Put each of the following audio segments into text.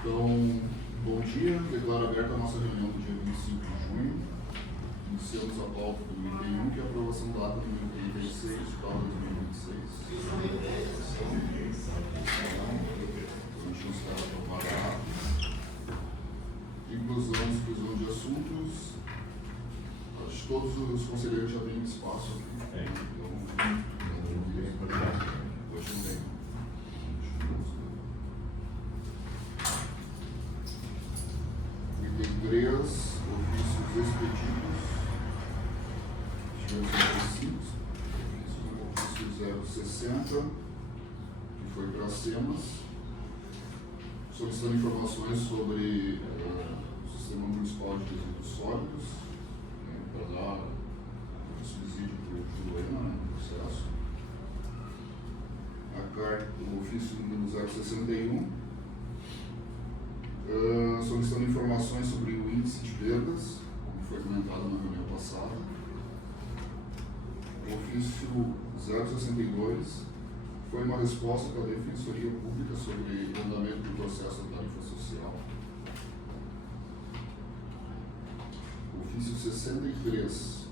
Então, bom dia. Declaro aberta a nossa reunião do dia 25 de junho. Iniciamos a pauta do item 1, que é a aprovação da ata número 36, de tal 2026. A gente não está preparado. Inclusão e exclusão de assuntos. Acho que todos os conselheiros já têm espaço aqui. Então, hoje não tem. Item 3, ofícios expedidos. Tivemos um ofício 060, que foi para a SEMAS, solicitando informações sobre o Sistema Municipal de Resíduos Sólidos, para dar subsídio para o Lorena, no processo. O ofício número 061, solicitando informações sobre o índice de perdas, como foi comentado na reunião passada. O ofício 062 foi uma resposta para a Defensoria Pública sobre o andamento do processo da tarifa social. O ofício 63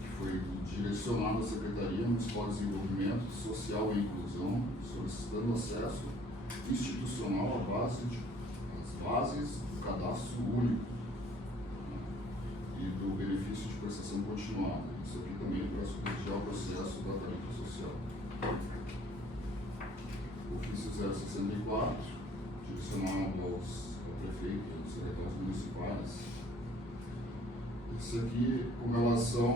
que foi direcionado à Secretaria Municipal de Desenvolvimento Social e Inclusão, solicitando acesso institucional às bases do cadastro único e do benefício de prestação continuada. Isso aqui também para subsidiar o processo da tarifa social. Ofício 064, direcionado ao prefeito e aos secretários municipais. Isso aqui com relação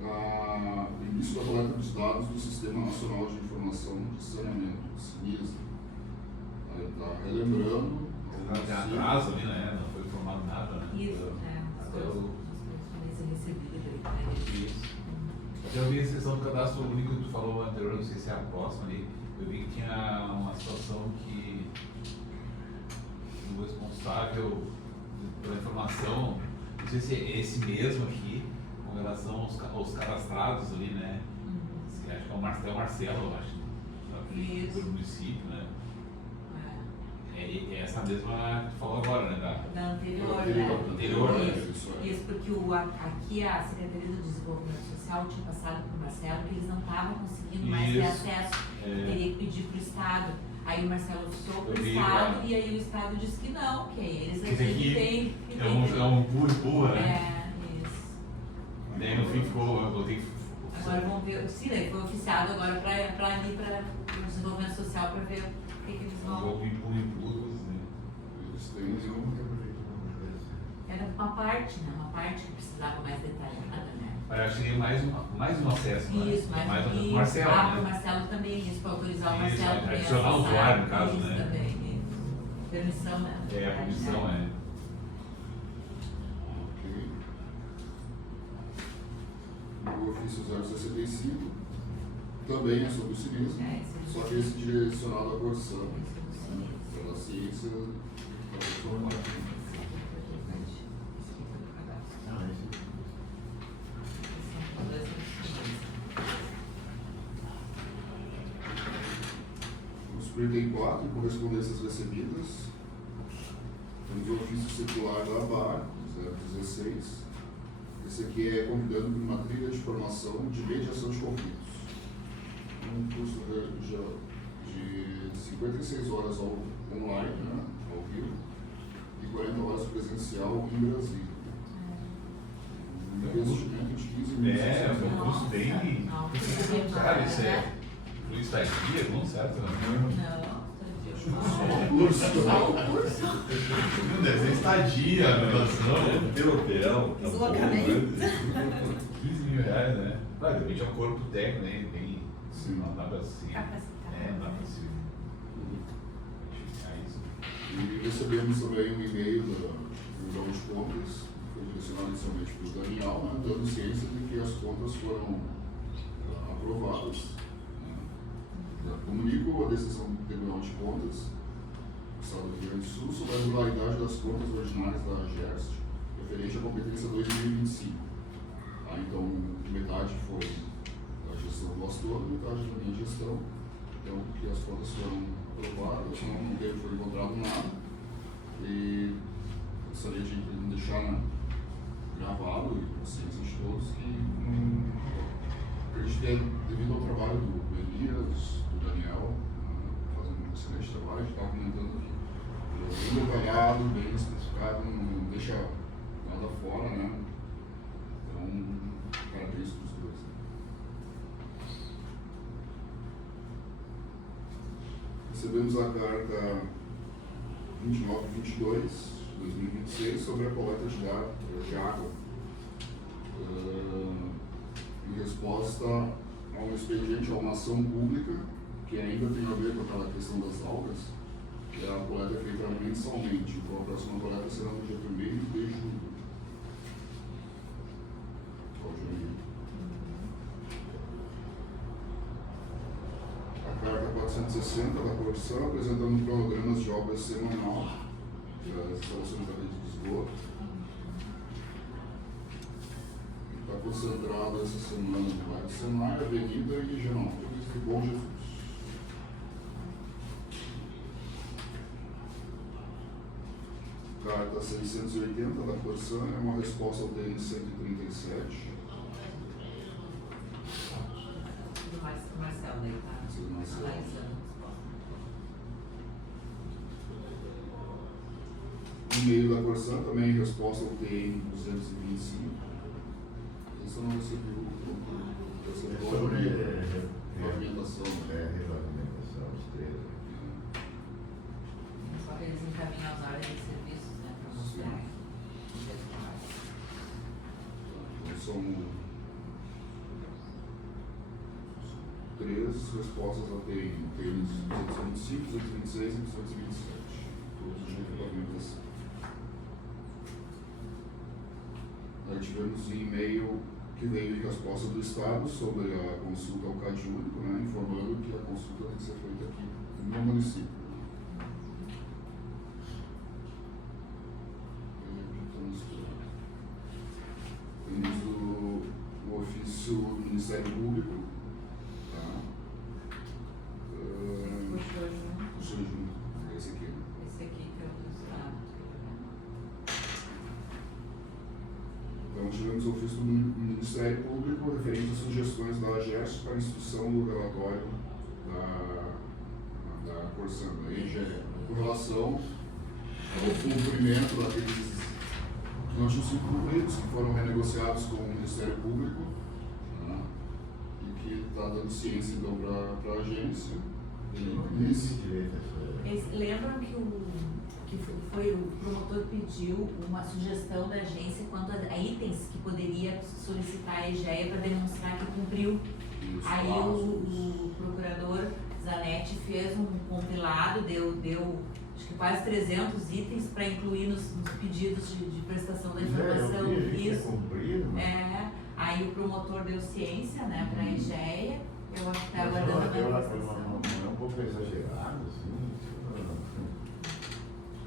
ao início da coleta dos dados do Sistema Nacional de Informação de Saneamento, SINISA. Está relembrando. Não tem atraso ali, né? Não foi informado nada, né? Isso, Até o... Isso. Até eu vi a sessão do cadastro único que tu falou anterior, não sei se é a próxima ali. Eu vi que tinha uma situação que o responsável pela informação, não sei se é esse mesmo aqui, com relação aos cadastrados ali, né? Acho que é o Marcelo, eu acho, do município, né? É essa mesma que tu falou agora, né? Da anterior, né? Isso, porque aqui a Secretaria do Desenvolvimento Social tinha passado para o Marcelo que eles não estavam conseguindo mais ter acesso, teria que pedir para o Estado. Aí o Marcelo optou para o Estado e aí o Estado disse que não, que eles aqui têm. É um empurra, né? Isso. Daí no fim ficou. Agora vamos ver, sim, daí foi oficiado agora para ir para o Desenvolvimento Social para ver o que eles vão. Eles têm Era uma parte, né? Uma parte que precisava mais detalhada, né? Eu acho que mais um acesso, né? Isso, mais um Marcelo, né? o Marcelo também, isso, para autorizar o Isso, Marcelo também. adicionar o usuário, no caso, isso né? Também, isso. Permissão, né? A permissão, né? Ok. O ofício 065 também é sobre o cinismo, só que esse direcionado à Corsã, pela ciência da informação. Os item 4, correspondências recebidas. Temos o ofício circular da ABAR, 016. Esse aqui é convidando para uma trilha de formação de mediação de conflitos. Um curso de 56 horas online, né, ao vivo, e 40 horas presencial em Brasília. Um investimento de 15 mil. É um curso bem. Cara, isso é. Por estadia, não certo? Não. Só o curso. Deve ser estadia, relação. Ter hotel. Deslocamento. 15 mil reais, né? Claro, depende do corpo técnico, né? Bem. Sim. Não dá pra se. Não dá pra se. E recebemos também um e-mail do Tribunal de Contas, que foi direcionado inicialmente para o Daniel, né, dando ciência de que as contas foram aprovadas. Comunico a decisão do Tribunal de Contas do Estado do Rio Grande do Sul sobre a regularidade das contas ordinárias da GERST, referente à competência 2025. Então, metade foi da gestão do pastor, metade da minha gestão. Então, que as contas foram aprovadas, não foi encontrado nada. E gostaria de deixar gravado e consciência de todos que acredito que é devido ao trabalho do Elias, do Daniel, fazendo um excelente trabalho. A gente estava comentando aqui. Bem detalhado, bem especificado, não deixa nada fora, né? Então, parabéns para os dois. Recebemos a carta 2922 de 2026 sobre a coleta de água. Em resposta a um expediente, a uma ação pública, que ainda tem a ver com aquela questão das algas, que a coleta é feita mensalmente. Então, a próxima coleta será no dia 1º de julho. A carta 460 da Corção, apresentando programas de obras semanal das instalações da rede de esgoto. Está concentrado essa semana no bairro Senai, Avenida e Genópolis e Bom Jesus. Carta 680 da Corção é uma resposta ao TN 137. Do Marcelo, daí tá? Do Marcelo. E-mail da Corção também em resposta ao TN 225. Esse eu não recebi regulamentação. Regulamentação, os três. Só que eles encaminham as áreas de serviços, né, para mostrar os resultados. Então, são 3 respostas ao TN. TN 225, 226 e 227. Todos de regulamentação. Aí tivemos um e-mail que veio em resposta do Estado sobre a consulta ao CAD único, né, informando que a consulta tem que ser feita aqui no município. Temos o ofício do Ministério Público. Tá? Puxou junto. Esse aqui. Esse aqui que é o do Estado. Então, tivemos o ofício do Ministério Público referente às sugestões da AGES para a instrução do relatório da Corção, da EGE, com relação ao cumprimento daqueles que não tinham sido cumpridos, que foram renegociados com o Ministério Público, né, e que está dando ciência então para a agência. Lembram que foi o promotor pediu uma sugestão da agência quanto a itens que poderia solicitar a EGEA para demonstrar que cumpriu. Aí o procurador Zanetti fez um compilado, deu acho que quase 300 itens para incluir nos pedidos de prestação da informação. Isso. Aí o promotor deu ciência, né, para a EGEA. Eu acho que está aguardando a manifestação. Não é um pouco exagerado, assim?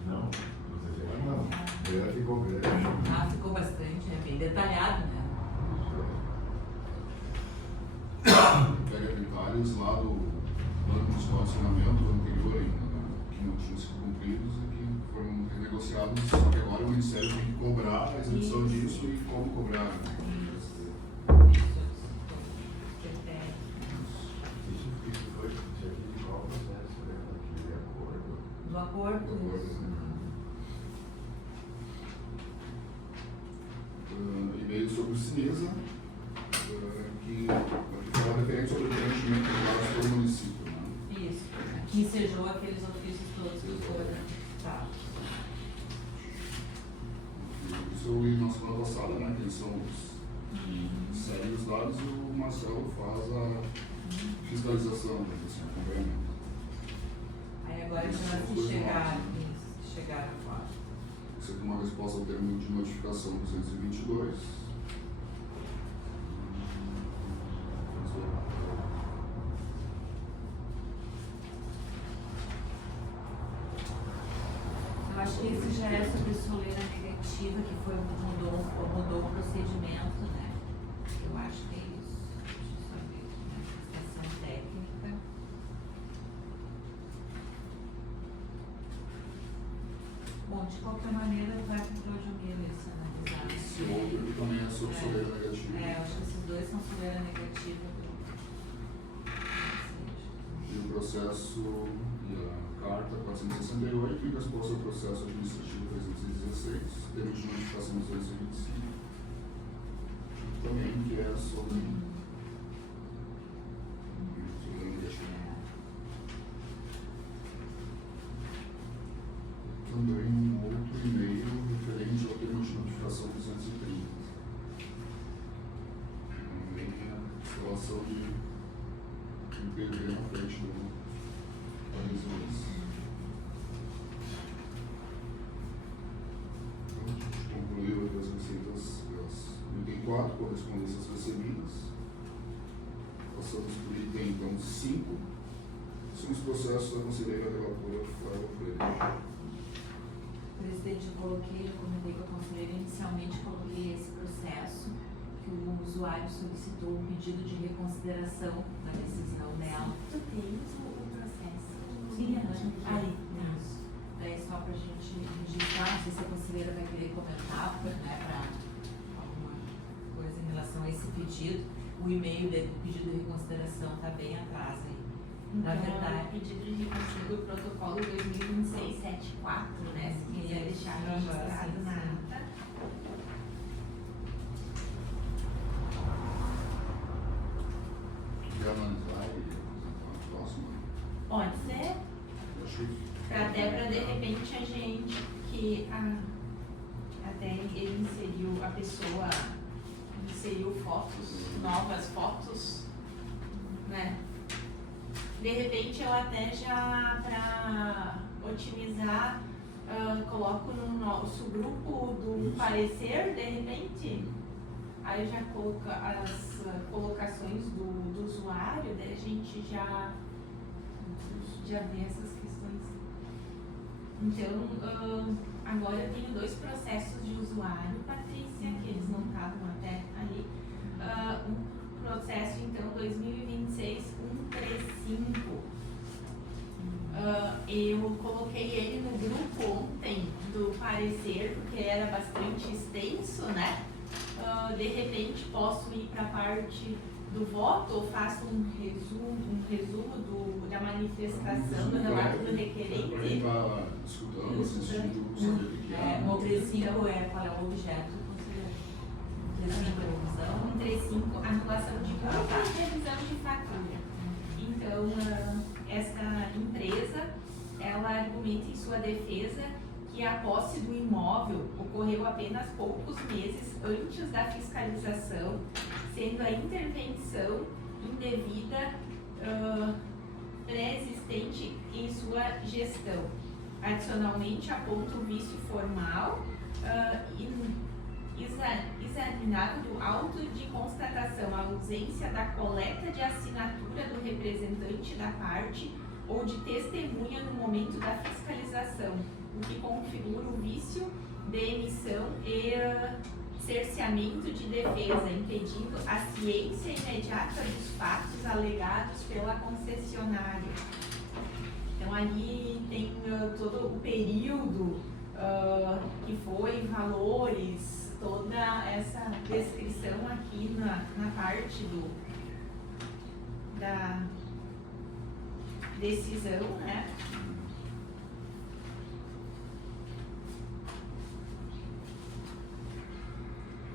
Não, exagerado não. Ficou grande. Ficou bastante, é bem detalhado, né? Pega detalhes lá do plano de relacionamento anterior ainda, né, que não tinham sido cumpridos e que foram renegociados, só que agora o Ministério tem que cobrar a execução disso e como cobrar. Né? Do acordo. E-mail sobre o Cinesa, que fala referente sobre o preenchimento de dados pelo município. Né? Isso. Que ensejou aqueles ofícios todos que foram. Tá. Isso eu li na semana passada, né? Que eles são os seguem os dados e o Marcelo faz a fiscalização, assim, acompanhamento. Aí agora já chegaram agora. Isso aqui é uma resposta ao termo de notificação 222. Eu acho que esse já é sobre soleira criativa, que foi mudou o procedimento, né? Eu acho que é isso. Deixa eu só ver aqui, né? Bom, de qualquer maneira, vai para o Jogueiro isso analisar. Esse outro aqui também é sobre soleira negativa. Eu acho que esses dois são soleira negativa. E o processo e a carta 468, e resposta ao processo administrativo 316, termo de notificação 225, também que é sobre soleira negativa. Também um outro e-mail referente ao termo de notificação 230. Também a instalação de um PV na frente do residência. Então, a gente concluiu aqui as receitas das item 4, correspondências recebidas. Passamos por item então 5. São os processos da conselheira relatora Flávia Freire. Presidente, eu comentei com a conselheira, inicialmente coloquei esse processo, que o usuário solicitou um pedido de reconsideração da decisão dela. Tu tens o processo? Sim, a gente aí. Isso. Daí só para a gente registrar, não sei se a conselheira vai querer comentar, né, para alguma coisa em relação a esse pedido. O e-mail do pedido de reconsideração está bem atrás aí. Na verdade, pedido de reconsideração do protocolo 2026-74, né? Se quiser deixar registrado na ata. Quer analisar e apresentar a próxima? Pode ser? Eu achei que- Até para de repente a gente que até ele inseriu, a pessoa inseriu fotos, novas fotos, né? De repente eu até já para otimizar coloco no nosso grupo do parecer, de repente, aí já coloca as colocações do usuário, daí a gente já vê essas questões. Então, agora eu tenho 2 processos de usuário, Patrícia, que eles não estavam até ali. Um processo, então, 2026-135. Eu coloquei ele no grupo ontem do parecer, porque era bastante extenso, né? De repente posso ir para a parte do voto ou faço um resumo da manifestação, do relato do requerente. Para quem está escutando, assistindo, saber o que é. o 135 qual é o objeto, conselheira? 135 revisão. 135, anulação de multa e revisão de fatura. Então, essa empresa, ela argumenta em sua defesa que a posse do imóvel ocorreu apenas poucos meses antes da fiscalização, sendo a intervenção indevida pré-existente em sua gestão. Adicionalmente, aponta o vício formal examinado do auto de constatação, a ausência da coleta de assinatura do representante da parte ou de testemunha no momento da fiscalização, o que configura o vício de emissão e cerceamento de defesa, impedindo a ciência imediata dos fatos alegados pela concessionária. Então, ali tem todo o período que foi, valores, toda essa descrição aqui na parte da decisão, né?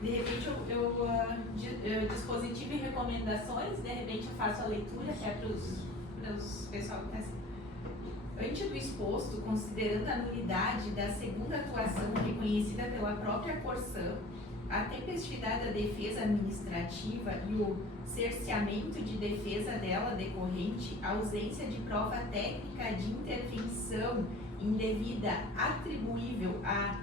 De repente eu dispositivo e recomendações, de repente eu faço a leitura até para os pessoal que está assim. Ante do exposto, considerando a nulidade da segunda atuação reconhecida pela própria Corsã, a tempestividade da defesa administrativa e o cerceamento de defesa dela decorrente, a ausência de prova técnica de intervenção indevida atribuível a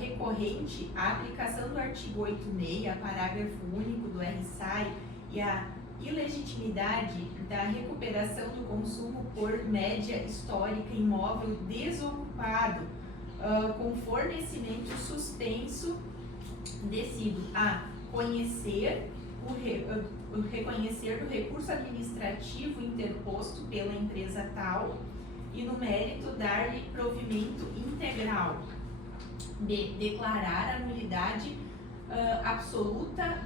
recorrente, a aplicação do artigo 86, parágrafo único do RSAI e a ilegitimidade da recuperação do consumo por média histórica imóvel desocupado com fornecimento suspenso, decido a conhecer o reconhecer do recurso administrativo interposto pela empresa tal e no mérito dar-lhe provimento integral. B. Declarar a nulidade absoluta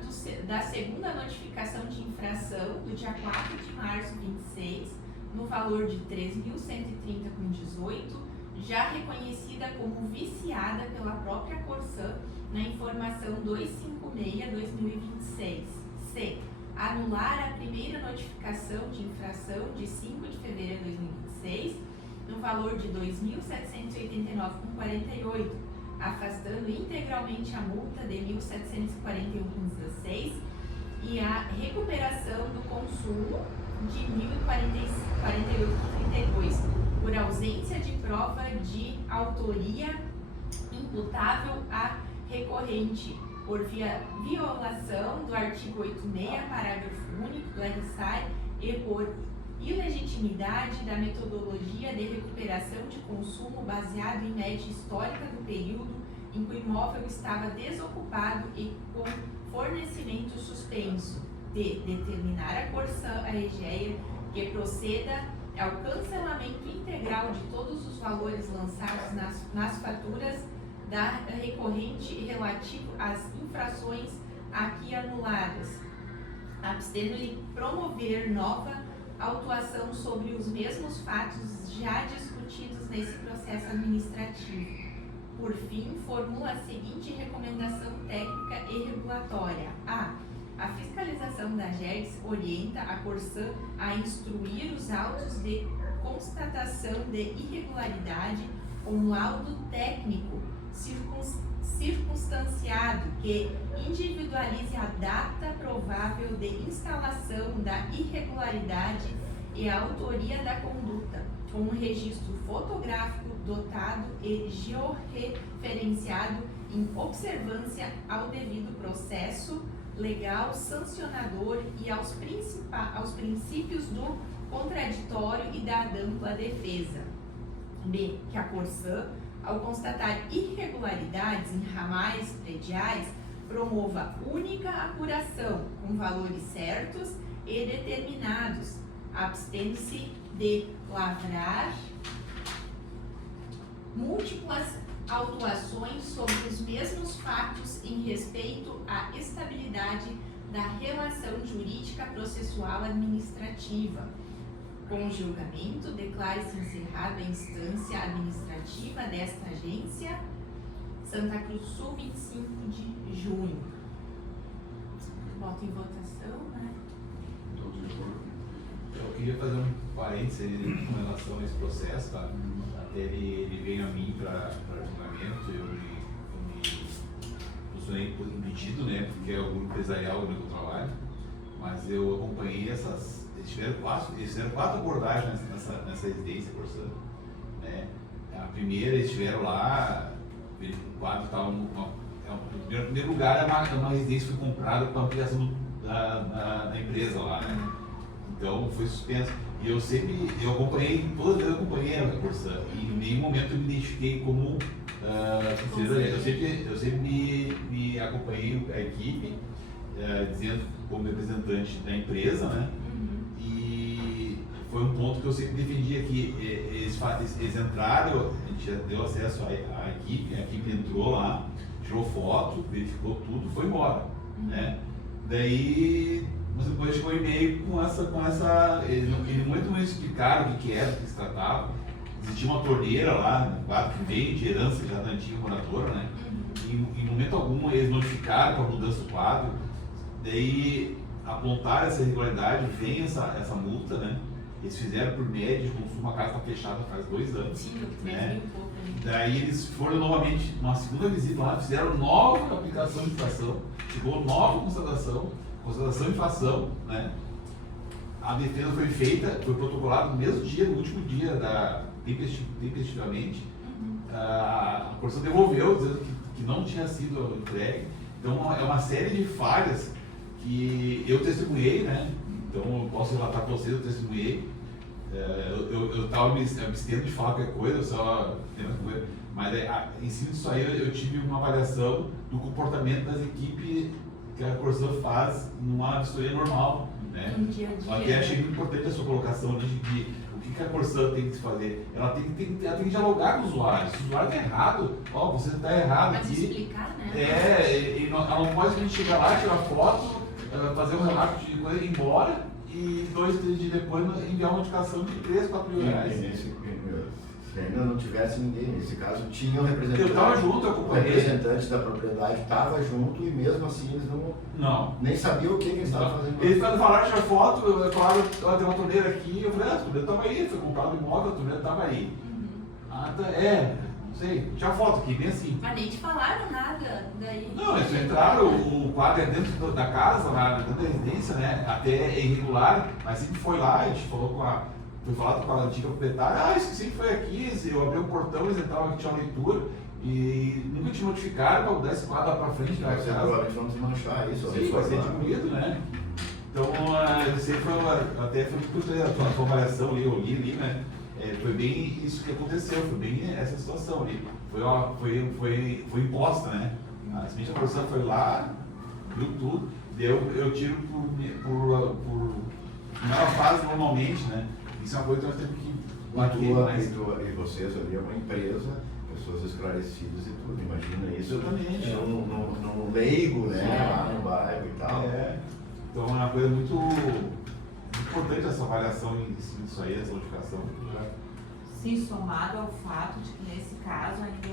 da segunda notificação de infração do dia 4 de março 26, no valor de 3.130,18, já reconhecida como viciada pela própria Corsã na informação 256/2026. C. Anular a primeira notificação de infração de 5 de fevereiro de 2026, no valor de 2.789,48, afastando integralmente a multa de 1.741,16 e a recuperação do consumo de 1.048,32, por ausência de prova de autoria imputável a recorrente, por violação do artigo 86, parágrafo único do RSAI e por ilegitimidade da metodologia de recuperação de consumo baseado em média histórica do período em que o imóvel estava desocupado e com fornecimento suspenso, de determinar a Corsã, a EGEA, que proceda ao cancelamento integral de todos os valores lançados nas faturas da recorrente relativo às infrações aqui anuladas, abstendo-lhe promover nova autuação sobre os mesmos fatos já discutidos nesse processo administrativo. Por fim, formula a seguinte recomendação técnica e regulatória. A fiscalização da GERGS orienta a Corsã a instruir os autos de constatação de irregularidade com laudo técnico circunstanciado que individualize a data provável de instalação da irregularidade e a autoria da conduta, com um registro fotográfico dotado e georreferenciado em observância ao devido processo legal sancionador e aos princípios do contraditório e da ampla defesa. B. Que a Corsã, ao constatar irregularidades em ramais prediais, promova única apuração com valores certos e determinados, abstendo-se de lavrar múltiplas autuações sobre os mesmos fatos em respeito à estabilidade da relação jurídica processual administrativa. Com o julgamento, declare-se encerrada a instância administrativa desta agência, Santa Cruz Sul, 25 de junho. Voto em votação, né? Todos de acordo? Eu queria fazer um parênteses com relação a esse processo, tá? Até ele veio a mim para julgamento, eu me posicionei impedido, né? Porque é o grupo empresarial onde eu trabalho, mas eu acompanhei eles fizeram quatro abordagens nessa residência, Corsã, né? A primeira, eles estiveram lá, o quadro estava em primeiro lugar, uma residência foi comprada com a ampliação da empresa lá, né? Então foi suspenso. E eu acompanhei, toda vez eu acompanhei a Corsã, e em nenhum momento eu me identifiquei como eu sempre me acompanhei a equipe, dizendo como representante da empresa, né? E foi um ponto que eu sempre defendi aqui. Eles entraram, a gente já deu acesso à equipe, a equipe entrou lá, tirou foto, verificou tudo, foi embora, né? Daí, mas depois chegou um e-mail com essa eles no momento não explicaram o que era, do que se tratava. Existia uma torneira lá, no quadro que veio de herança já da antiga moradora, né? E em momento algum eles notificaram para a mudança do quadro. Daí apontaram essa irregularidade, vem essa multa, né? Eles fizeram por média de consumo, a casa está fechada faz 2 anos. Sim, né? Daí eles foram novamente, uma segunda visita lá, fizeram nova aplicação de infração, chegou nova constatação de infração, né? A defesa foi feita, foi protocolada no mesmo dia, no último dia, tempestivamente. A Corsã devolveu, dizendo que não tinha sido entregue. Então é uma série de falhas que eu testemunhei, né? Então eu posso relatar para vocês, eu testemunhei. Eu estava me abstendo de falar qualquer coisa, só mas em cima disso aí eu tive uma avaliação do comportamento das equipes que a Corsã faz numa vistoria normal, né? Um dia a dia. Até achei muito importante a sua colocação ali de que o que a Corsan tem que fazer. Ela tem que dialogar com o usuário. Se o usuário está errado, você está errado Mas aqui. explicar, né? Ela não pode a gente chegar lá, tirar foto, fazer um relato de coisa, ir embora e 2, 3 dias depois enviar uma notificação de 3, 4 mil reais. Se ainda não tivesse ninguém, nesse caso tinha um representante. Eu estava junto, eu O acompanhei. representante da propriedade estava junto e mesmo assim eles Não. nem sabiam o que eles estavam fazendo. Eles falaram, tirar foto, falaram, tem uma torneira aqui, eu falei, a torneira estava aí, foi comprado o imóvel, a torneira estava aí. Não sei, tinha foto aqui, bem assim. Mas nem te falaram nada daí. Não, eles entraram, o quadro é dentro da casa, dentro da residência, né? Até é irregular, mas sempre foi lá, a gente falou foi falado com a antiga proprietária, esqueci que foi aqui, eu abri o portão, eles entravam aqui, tinha uma leitura, e nunca te notificaram para mudar esse quadro lá para frente da Nós casa. provavelmente vamos desmanchar isso. Sim, vai ser diminuído, né? Então, até foi muito a sua avaliação ali, eu li ali, né? Foi bem isso que aconteceu, foi bem essa situação ali. Foi imposta, né? A Smith Corsan foi lá, viu tudo, eu tiro por primeira fase normalmente, né? Isso é uma coisa que nós temos que bater mais. E vocês ali é uma empresa, pessoas esclarecidas e tudo, imagina isso. Exatamente. Num leigo, né? Lá no bairro e tal. Então é uma coisa muito importante essa avaliação em cima disso aí, essa notificação. Sim, somado ao fato de que nesse caso ainda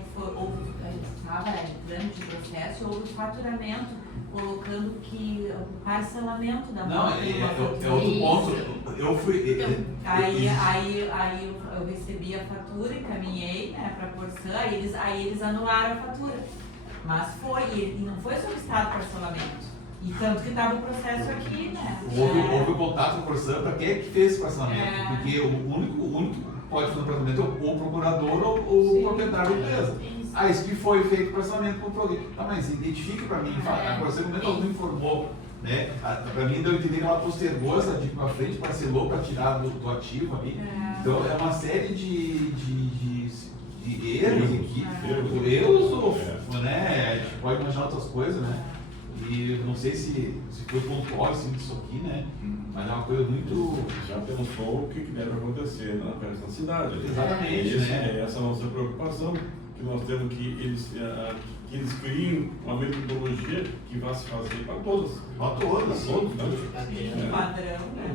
estava entrando de processo, houve faturamento, colocando que o parcelamento da Não, multa. é outro ponto. Eu fui. Aí eu recebi a fatura, encaminhei, né, para a Corsan, aí eles anularam a fatura. Mas e não foi solicitado parcelamento. E tanto que estava o processo aqui, né? Houve contato com a Corsan para quem é que fez esse parcelamento. Porque o único que pode fazer o parcelamento é o procurador ou o proprietário da empresa. Isso que foi feito o parcelamento com o programa. Mas identifique para mim, a Corsan não informou, né? Para mim deu a entender que ela postergou essa dívida para frente, parcelou para tirar do ativo ali. Então é uma série de erros aqui. Erros, né? A gente pode imaginar outras coisas, né? E não sei se foi pontual isso aqui, né? Mas é uma coisa muito. Já pensou o que deve acontecer na cidade. Exatamente, né? Essa é a nossa preocupação, que nós temos que eles criem uma metodologia que vá se fazer para todos. Para todos. Um padrão, né?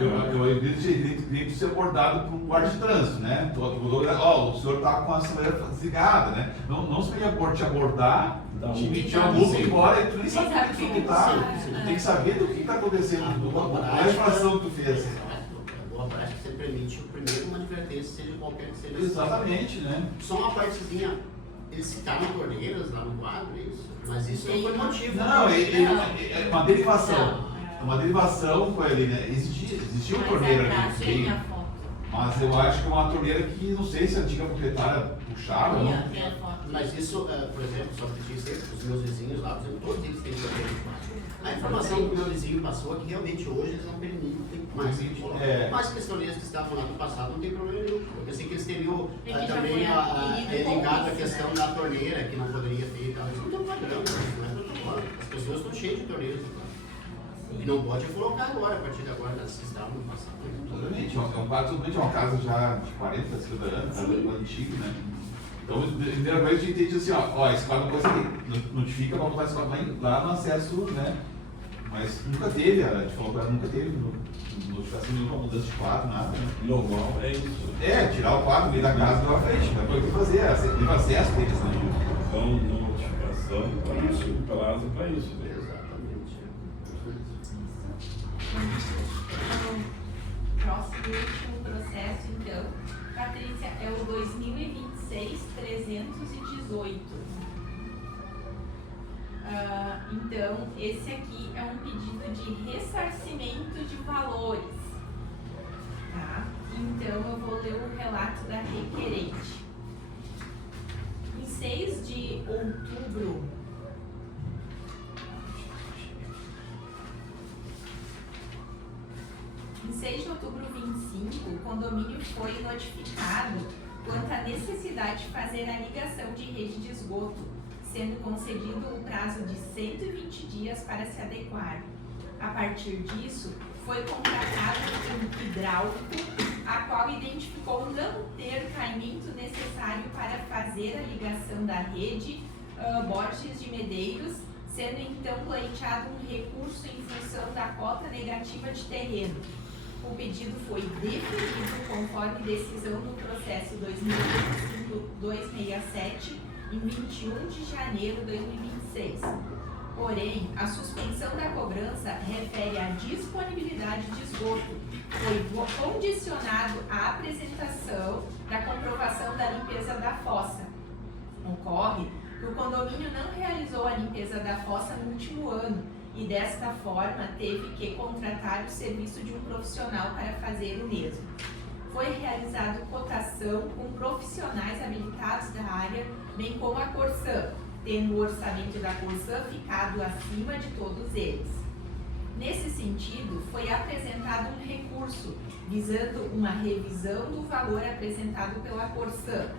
Eu acredito que ser abordado por um guarda de trânsito, né? O senhor está com a aceleração desligada, né? Não se pode te abordar, te a multa embora e tu nem sabe o que tu está. Tu tem que saber do que está acontecendo, qual é a infração que tu fez. Boa prática você permite primeiro uma advertência, seja qualquer que seja. Exatamente, né? Só uma partezinha. Eles citaram torneiras lá no quadro, é isso? Mas isso não foi motivo. Não, é uma derivação. É uma derivação com ele, né? Existia uma torneira aqui. Mas eu acho que é uma torneira que não sei se a antiga proprietária puxava ou não. Mas isso, por exemplo, só para te dizer, os meus vizinhos lá, por exemplo, todos eles têm torneira de quadro. A informação que o meu vizinho passou é que realmente hoje eles não permitem mais. Mas que as torneiras que estavam lá no passado não tem problema nenhum. Eu pensei que eles teriam também indicado a questão da torneira, que não poderia ter e tal. Isso não é padrão, não é protocolo. As pessoas estão cheias de torneiras de quadro. E não pode colocar agora, a partir de agora, das que estavam no passado. Totalmente, totalmente uma casa já de 40, 50 anos, antiga, né? Então, primeira coisa a gente entende assim, esse quadro não pode ser, notifica para botar esse quadro lá no acesso, né? Mas nunca teve, a gente falou para ela, nunca teve notificação nenhuma mudança de quadro, nada, né? Normal é isso. Tirar o quadro meio da casa pela frente, não é coisa que fazer, teve acesso deles, né? Então, notificação para isso, prazo para isso. Exatamente. Próximo e último processo, então, Patrícia, é o 2026-318. Então, esse aqui é um pedido de ressarcimento de valores. Tá? Então, eu vou ler o relato da requerente. Em 6 de outubro, em 6 de outubro 25, o condomínio foi notificado quanto à necessidade de fazer a ligação de rede de esgoto, sendo concedido o prazo de 120 dias para se adequar. A partir disso, foi contratado um hidráulico, a qual identificou não ter caimento necessário para fazer a ligação da rede Borges de Medeiros, sendo então pleiteado um recurso em função da cota negativa de terreno. O pedido foi deferido conforme decisão do processo 2025-267, em 21 de janeiro de 2026. Porém, a suspensão da cobrança refere à disponibilidade de esgoto. Foi condicionado à apresentação da comprovação da limpeza da fossa. Ocorre que o condomínio não realizou a limpeza da fossa no último ano e, desta forma, teve que contratar o serviço de um profissional para fazer o mesmo. Foi realizada cotação com profissionais habilitados da área, bem como a Corsã, tendo o orçamento da Corsã ficado acima de todos eles. Nesse sentido, foi apresentado um recurso visando uma revisão do valor apresentado pela Corsã,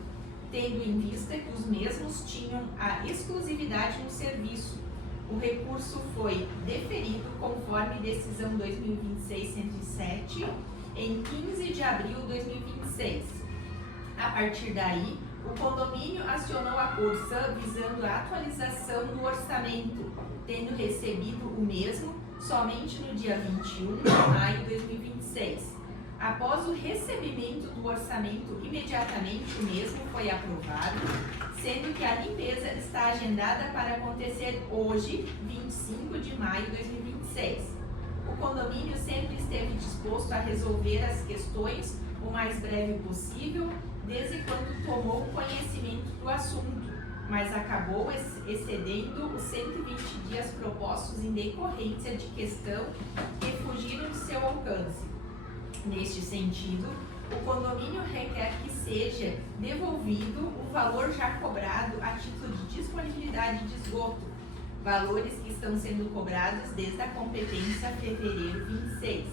tendo em vista que os mesmos tinham a exclusividade no serviço. O recurso foi deferido conforme decisão 2026-107, em 15 de abril de 2026. A partir daí, o condomínio acionou a Corsã visando a atualização do orçamento, tendo recebido o mesmo somente no dia 21 de maio de 2026. Após o recebimento do orçamento, imediatamente o mesmo foi aprovado, sendo que a limpeza está agendada para acontecer hoje, 25 de maio de 2026. O condomínio sempre esteve disposto a resolver as questões o mais breve possível, desde quando tomou conhecimento do assunto, mas acabou excedendo os 120 dias propostos em decorrência de questão que fugiram de seu alcance. Neste sentido, o condomínio requer que seja devolvido o valor já cobrado a título de disponibilidade de esgoto, valores que estão sendo cobrados desde a competência fevereiro 26,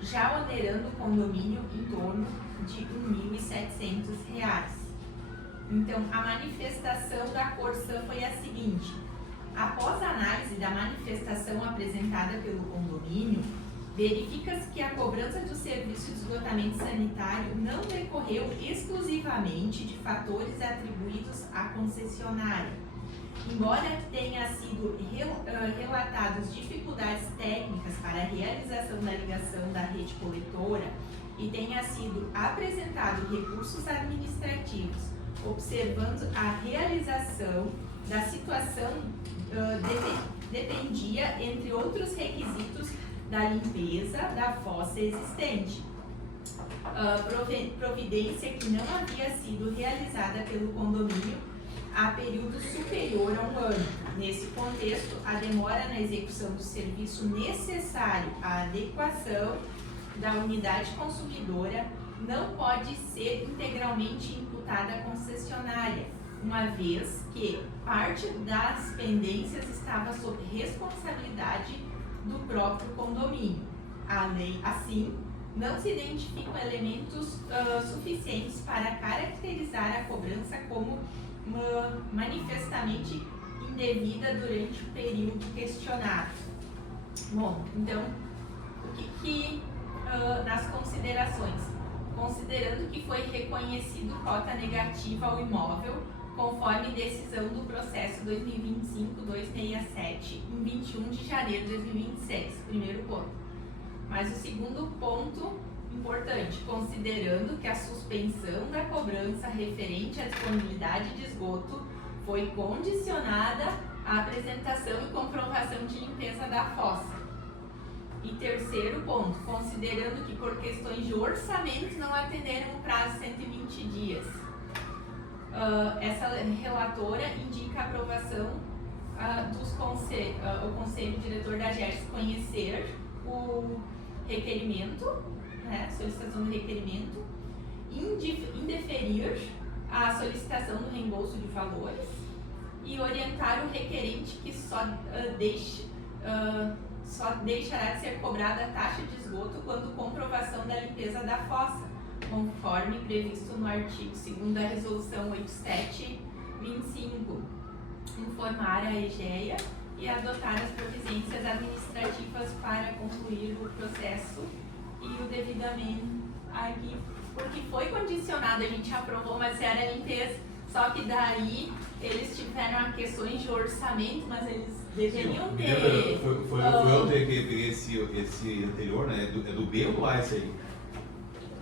já onerando o condomínio em torno de R$ 1.700. Então, a manifestação da Corsã foi a seguinte: após a análise da manifestação apresentada pelo condomínio, verifica-se que a cobrança do serviço de esgotamento sanitário não decorreu exclusivamente de fatores atribuídos à concessionária. Embora tenha sido relatadas dificuldades técnicas para a realização da ligação da rede coletora e tenha sido apresentado recursos administrativos observando a realização da situação dependia, entre outros requisitos, da limpeza da fossa existente, providência que não havia sido realizada pelo condomínio a período superior a um ano. Nesse contexto, a demora na execução do serviço necessário à adequação da unidade consumidora não pode ser integralmente imputada à concessionária, uma vez que parte das pendências estava sob responsabilidade do próprio condomínio. Assim, não se identificam elementos suficientes para caracterizar a cobrança como manifestamente indevida durante o período questionado. Bom, então, o que nas considerações? Considerando que foi reconhecido cota negativa ao imóvel, conforme decisão do processo 2025-267, em 21 de janeiro de 2026, primeiro ponto. Mas o segundo ponto importante, considerando que a suspensão da cobrança referente à disponibilidade de esgoto foi condicionada à apresentação e comprovação de limpeza da fossa. E terceiro ponto, considerando que por questões de orçamento não atenderam o prazo de 120 dias. Essa relatora indica a aprovação o Conselho Diretor da GERS conhecer o requerimento, né, solicitação do requerimento, indeferir a solicitação do reembolso de valores e orientar o requerente que só deixará de ser cobrada a taxa de esgoto quando comprovação da limpeza da fossa, conforme previsto no artigo 2º da Resolução 8725. Informar a EGEA e adotar as providências administrativas para concluir o processo e o devidamente aqui, porque foi condicionado, a gente aprovou uma séria limpeza, só que daí eles tiveram questões de orçamento, mas eles deveriam ter. Foi eu que peguei esse anterior, né? É do B ou do A esse aí?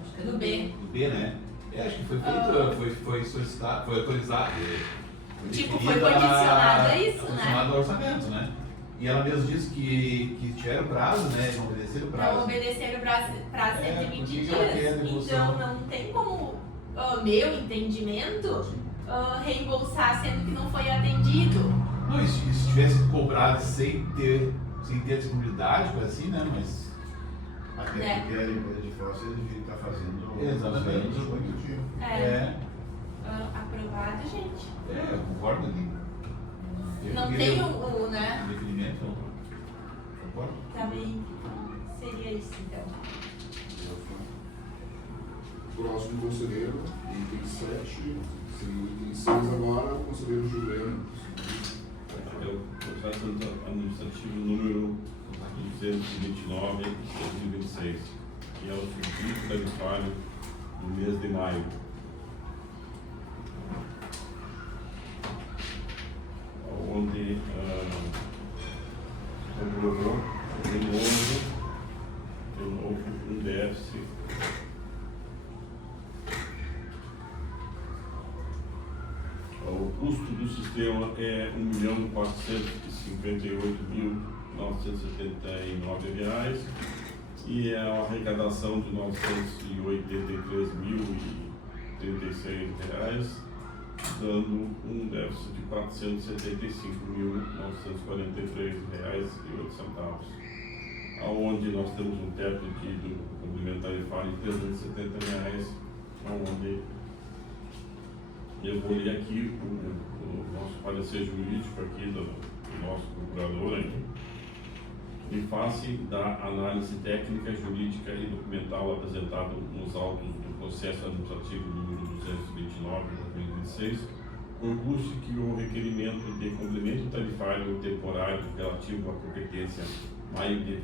Acho que é Do B. Do B, né? Acho que foi feito, foi solicitado, foi autorizado. Tipo, foi condicionado a isso, né? Condicionado ao orçamento, né? E ela mesmo disse que tiveram prazo, né? Não obedeceram o prazo. Não obedeceram para 120 por que ela quer dias. devolução? Então não tem como, meu entendimento, reembolsar sendo que não foi atendido. Não, e se tivesse cobrado sem ter disponibilidade, coisa assim, né? Mas. Até porque a limpeza de fósseis ele devia estar fazendo Exatamente. muito tempo. Aprovado, gente. Eu concordo ali. Não tem o, né? O definimento, não. Concordo? Também seria isso, então. Próximo conselheiro, item 7, seria o item 6 agora, o conselheiro Juliano. É o processo administrativo número 229 de 2026, que é o subsídio tarifário do mês de maio. Onde comprovou de novo um déficit o custo do sistema é R$ 1.458.979 e a arrecadação de R$ 983.036, dando um déficit de R$ 475.943,08, aonde nós temos um teto do complemento tarifário de R$ 370, onde eu vou ler aqui o nosso parecer jurídico aqui do nosso procurador aqui. Em face da análise técnica, jurídica e documental apresentada nos autos do processo administrativo número 229 de 2026, conclui-se que o requerimento de complemento tarifário temporário relativo à competência maio de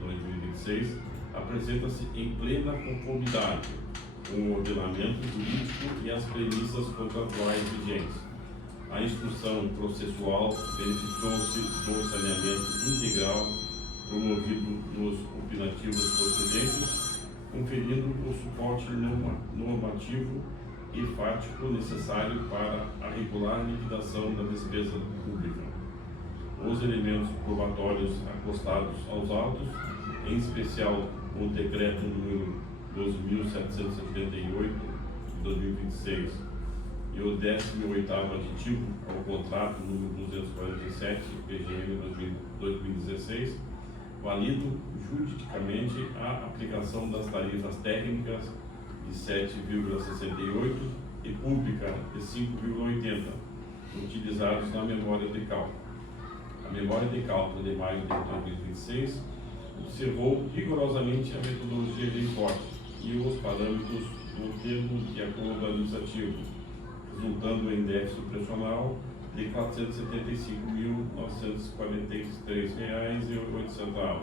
2026 apresenta-se em plena conformidade com o ordenamento jurídico e as premissas contratuais vigentes. A instrução processual beneficiou-se do saneamento integral promovido nos opinativos procedentes, conferindo o suporte normativo e fático necessário para a regular liquidação da despesa pública. Os elementos probatórios acostados aos autos, em especial o decreto número 12.778 de 2026 e o 18º aditivo ao contrato número 247 PGM 2016, validam juridicamente a aplicação das tarifas técnicas de 7,68 e pública de 5,80, utilizados na memória de cálculo. A memória de cálculo de maio de 2026 observou rigorosamente a metodologia de importe e os parâmetros do termo de acordo administrativo, resultando em déficit operacional de R$ 475.943,08,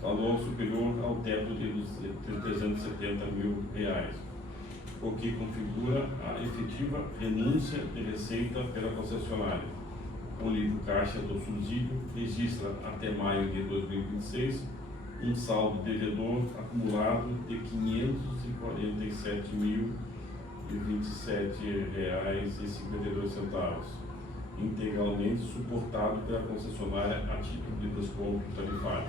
valor superior ao teto de R$ 370.000, o que configura a efetiva renúncia de receita pela concessionária. O livro caixa do subsídio registra até maio de 2026 um saldo devedor acumulado de R$ 547.027,52, integralmente suportado pela concessionária a título de desconto tarifário.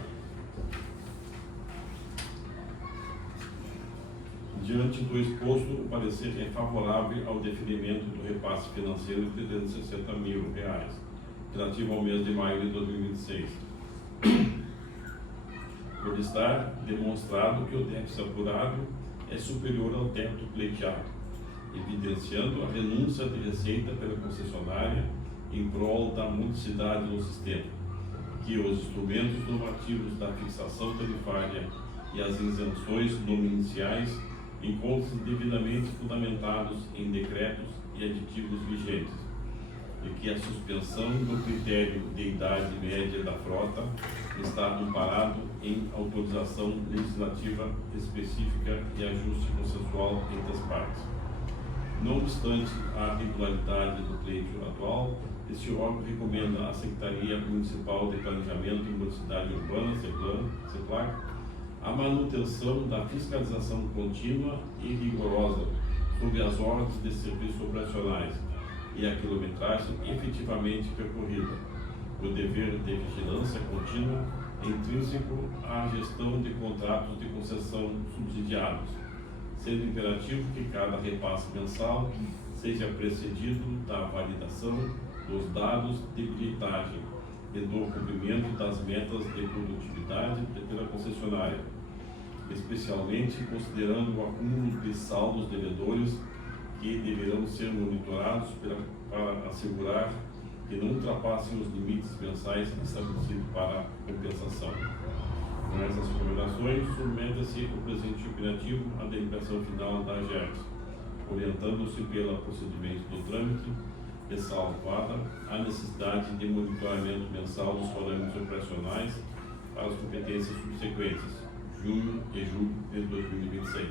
Diante do exposto, o parecer é favorável ao deferimento do repasse financeiro de R$ 360.000, relativo ao mês de maio de 2026. Por estar demonstrado que o déficit apurado é superior ao teto pleiteado, evidenciando a renúncia de receita pela concessionária em prol da modicidade do sistema, que os instrumentos normativos da fixação tarifária e as isenções dominicais encontram-se devidamente fundamentados em decretos e aditivos vigentes. e que a suspensão do critério de idade média da frota está amparado em autorização legislativa específica e ajuste consensual entre as partes. Não obstante a regularidade do pleito atual, este órgão recomenda à Secretaria Municipal de Planejamento e Mobilidade Urbana, CEPLAC, a manutenção da fiscalização contínua e rigorosa sobre as ordens de serviços operacionais e a quilometragem efetivamente percorrida, o dever de vigilância contínua intrínseco à gestão de contratos de concessão subsidiados, sendo imperativo que cada repasse mensal seja precedido da validação dos dados de bilhetagem e do cumprimento das metas de produtividade pela concessionária, especialmente considerando o acúmulo de saldos devedores que deverão ser monitorados para assegurar que não ultrapassem os limites mensais estabelecidos para compensação. Com essas recomendações, submete-se o presente opinativo à deliberação final da AGERGS, orientando-se pelo procedimento do trâmite, ressalvada a necessidade de monitoramento mensal dos parâmetros operacionais para as competências subsequentes, junho e julho de 2026.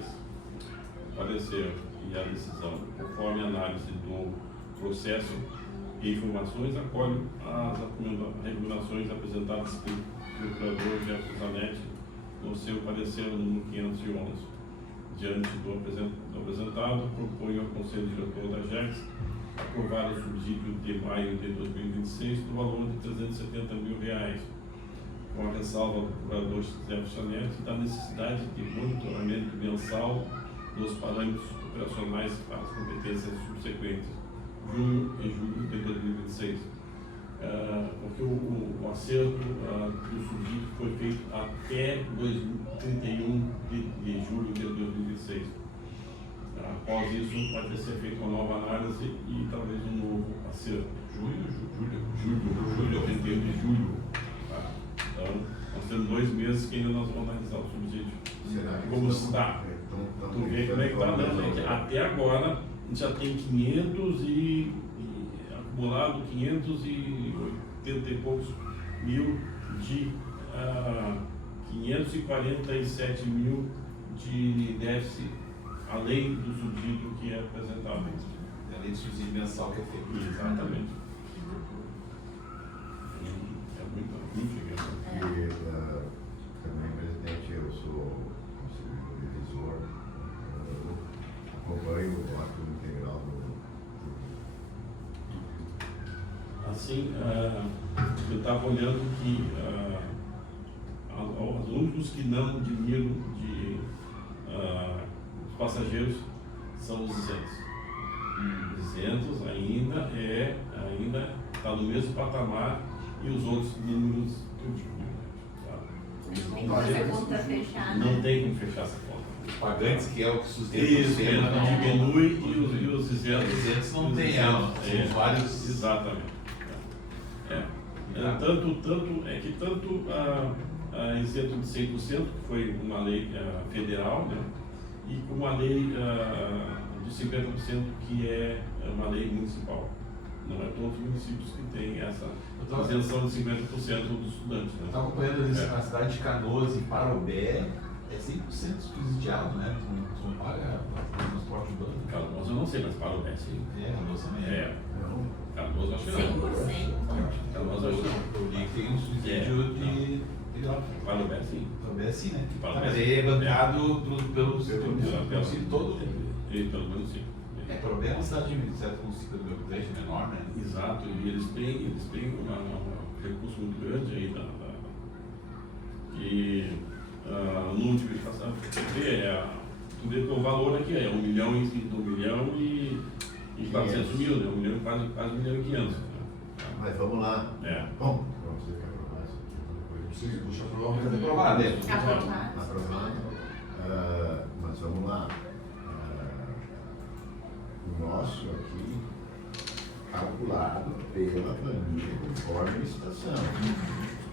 O parecer e a decisão, conforme a análise do processo e informações, acolhe as recomendações apresentadas pelo procurador Jefferson Zanetti no seu parecer número 511. Diante do apresentado, proponho ao Conselho Diretor da AGERGS aprovar o subsídio de maio de 2026 do valor de R$370 mil, com a ressalva do procurador Jefferson Zanetti da necessidade de monitoramento mensal dos parâmetros operacionais para as competências subsequentes, junho e julho de 2026. Porque o acerto do subsídio foi feito até 31 de julho de 2026. Após isso, pode ser feita uma nova análise e talvez um novo acerto. Julho, 31 de julho. Tá? Então, nós temos 2 meses que ainda nós vamos analisar o subsídio. Como está? Tu vê como é que está, né? Até agora, a gente já tem 500 e acumulado 580 e poucos mil de 547 mil de déficit, além do subsídio que é apresentado. Além do subsídio mensal que é feito. Exatamente. É muito gigante. E também, presidente, eu sou revisor, acompanho o ato integral do. Assim, eu estava olhando que os únicos que não diminuem os passageiros são os isentos. Isentos ainda está no mesmo patamar e os outros números que eu digo. Tem que fazer conta fechada. Não tem como fechar essa conta. Os pagantes, que é o que sustenta o Isso, sistema, não diminui e os isentos. Os isentos não tem ela, são vários. Exatamente. Tanto a isento de 100%, que foi uma lei federal, né, e com uma lei de 50%, que é uma lei municipal. Não é todos os municípios que têm essa isenção de 50% dos estudantes. Né? Estou acompanhando na cidade de Canoas, em Parobé, é 100% subsidiado, né? Tu não paga transporte urbano. Canoas eu não sei, mas Parobé sim. Canoas também é. Canoas acho que não. 100%. Canoas acho que não. Eu li que tem um subsídio de. Parobé sim. Parobé é assim, né? Parobé Mas aí é bancado pelo município todo. E pelo município. Parobé é uma cidade de certo município do meu colégio menor, né? Exato, e eles têm um recurso muito grande aí no último passado. Tu vê que o valor aqui é 1 milhão e 400 mil, né? 1 milhão, quase 1 milhão e 500. Mas vamos lá. Bom, vamos ver o que aprovar isso aqui. Sim, puxa para Aprovado, né? Aprovado. Mas vamos lá. O nosso aqui, calculado pela planilha conforme a licitação.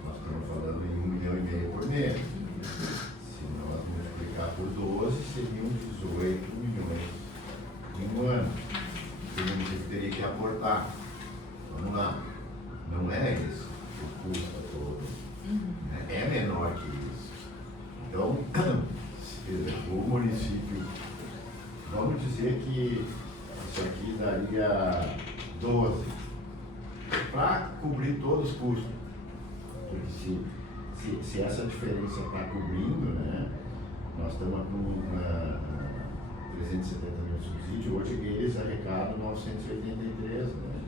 Nós estamos falando em 1,5 milhão por mês. Se nós multiplicar por 12, seriam 18 milhões em um ano. Que teria que aportar. município, vamos dizer que isso aqui daria 12, para cobrir todos os custos. Porque se essa diferença está cobrindo, né, nós estamos com 370 mil subsídio, hoje eles arrecadam 983, né?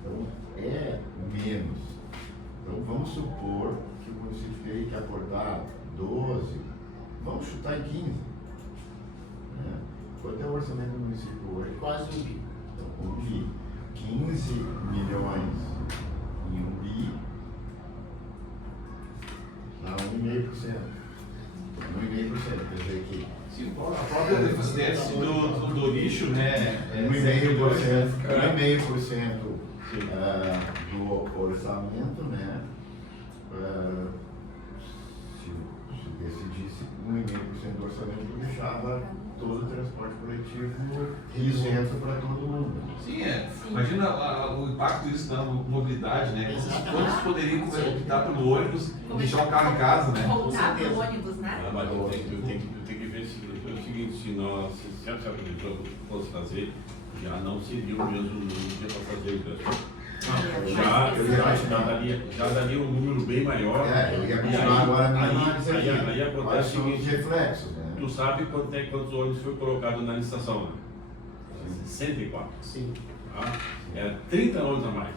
Então é menos. Então vamos supor que o município teria que aportar 12, vamos chutar em 15. Né? Quanto é o orçamento do município hoje? Quase 1 bi. Então, 1 bi. 15 milhões em 1 bi dá 1,5%. 1,5%, quer dizer que Sim, a própria deficiência do lixo, né? 1,5% do orçamento, né? Se decidisse 1,5% do orçamento, deixava todo o transporte coletivo isento para todo mundo. Sim, imagina o impacto disso na mobilidade, né? Quantos poderiam optar pelo ônibus e deixar o carro em casa, né? Voltar pro ônibus, né? Mas eu tenho que ver o seguinte, se a prefeitura fosse fazer, já não seria o mesmo número de passageiros. Já daria um número bem maior. Eu ia continuar agora a minha análise aqui. Aí acontece o seguinte, reflexos, né? tu sabe quantos ônibus foi colocado na licitação, né? 104. Sim. Tá? É 30 ônibus a mais.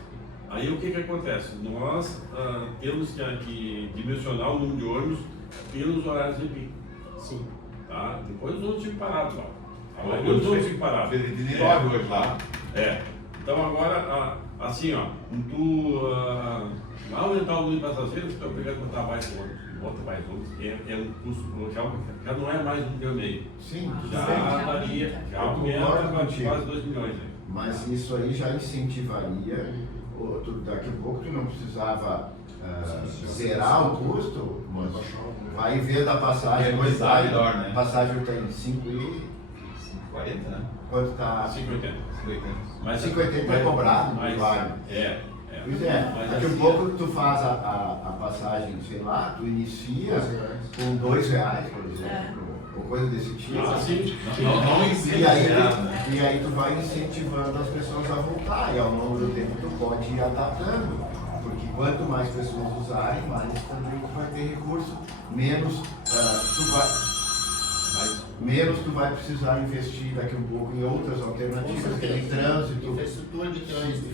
Aí o que acontece? Nós temos que dimensionar o número de ônibus pelos horários de pico. Sim. Tá? Depois os outros ficam parados lá. Depois Os outros ficam parados. De 9 hoje lá. Então agora, assim, ó, tu vai aumentar o número de passageiros, tu é obrigado a botar mais ônibus, bota mais ônibus, que é um custo local, já não é mais 1,5 milhão. Sim, Já aumenta quase 2 milhões. Né? Mas isso aí já incentivaria, daqui a pouco tu não precisava zerar o custo, mas vai ver da passagem, melhor, né? Passagem tem 5 e 40, né? quanto está? 5,80. 5,80 é cobrado, mas, vale. Pois é, Mas daqui a assim, pouco tu faz a passagem, sei lá, tu inicia com R$2, por exemplo, ou coisa desse tipo. Não existe. E aí tu vai incentivando as pessoas a voltar, e ao longo do tempo tu pode ir adaptando, porque quanto mais pessoas usarem, mais também tu vai ter recurso, menos tu vai precisar investir daqui a um pouco em outras alternativas, que tem trânsito, Infraestrutura de trânsito,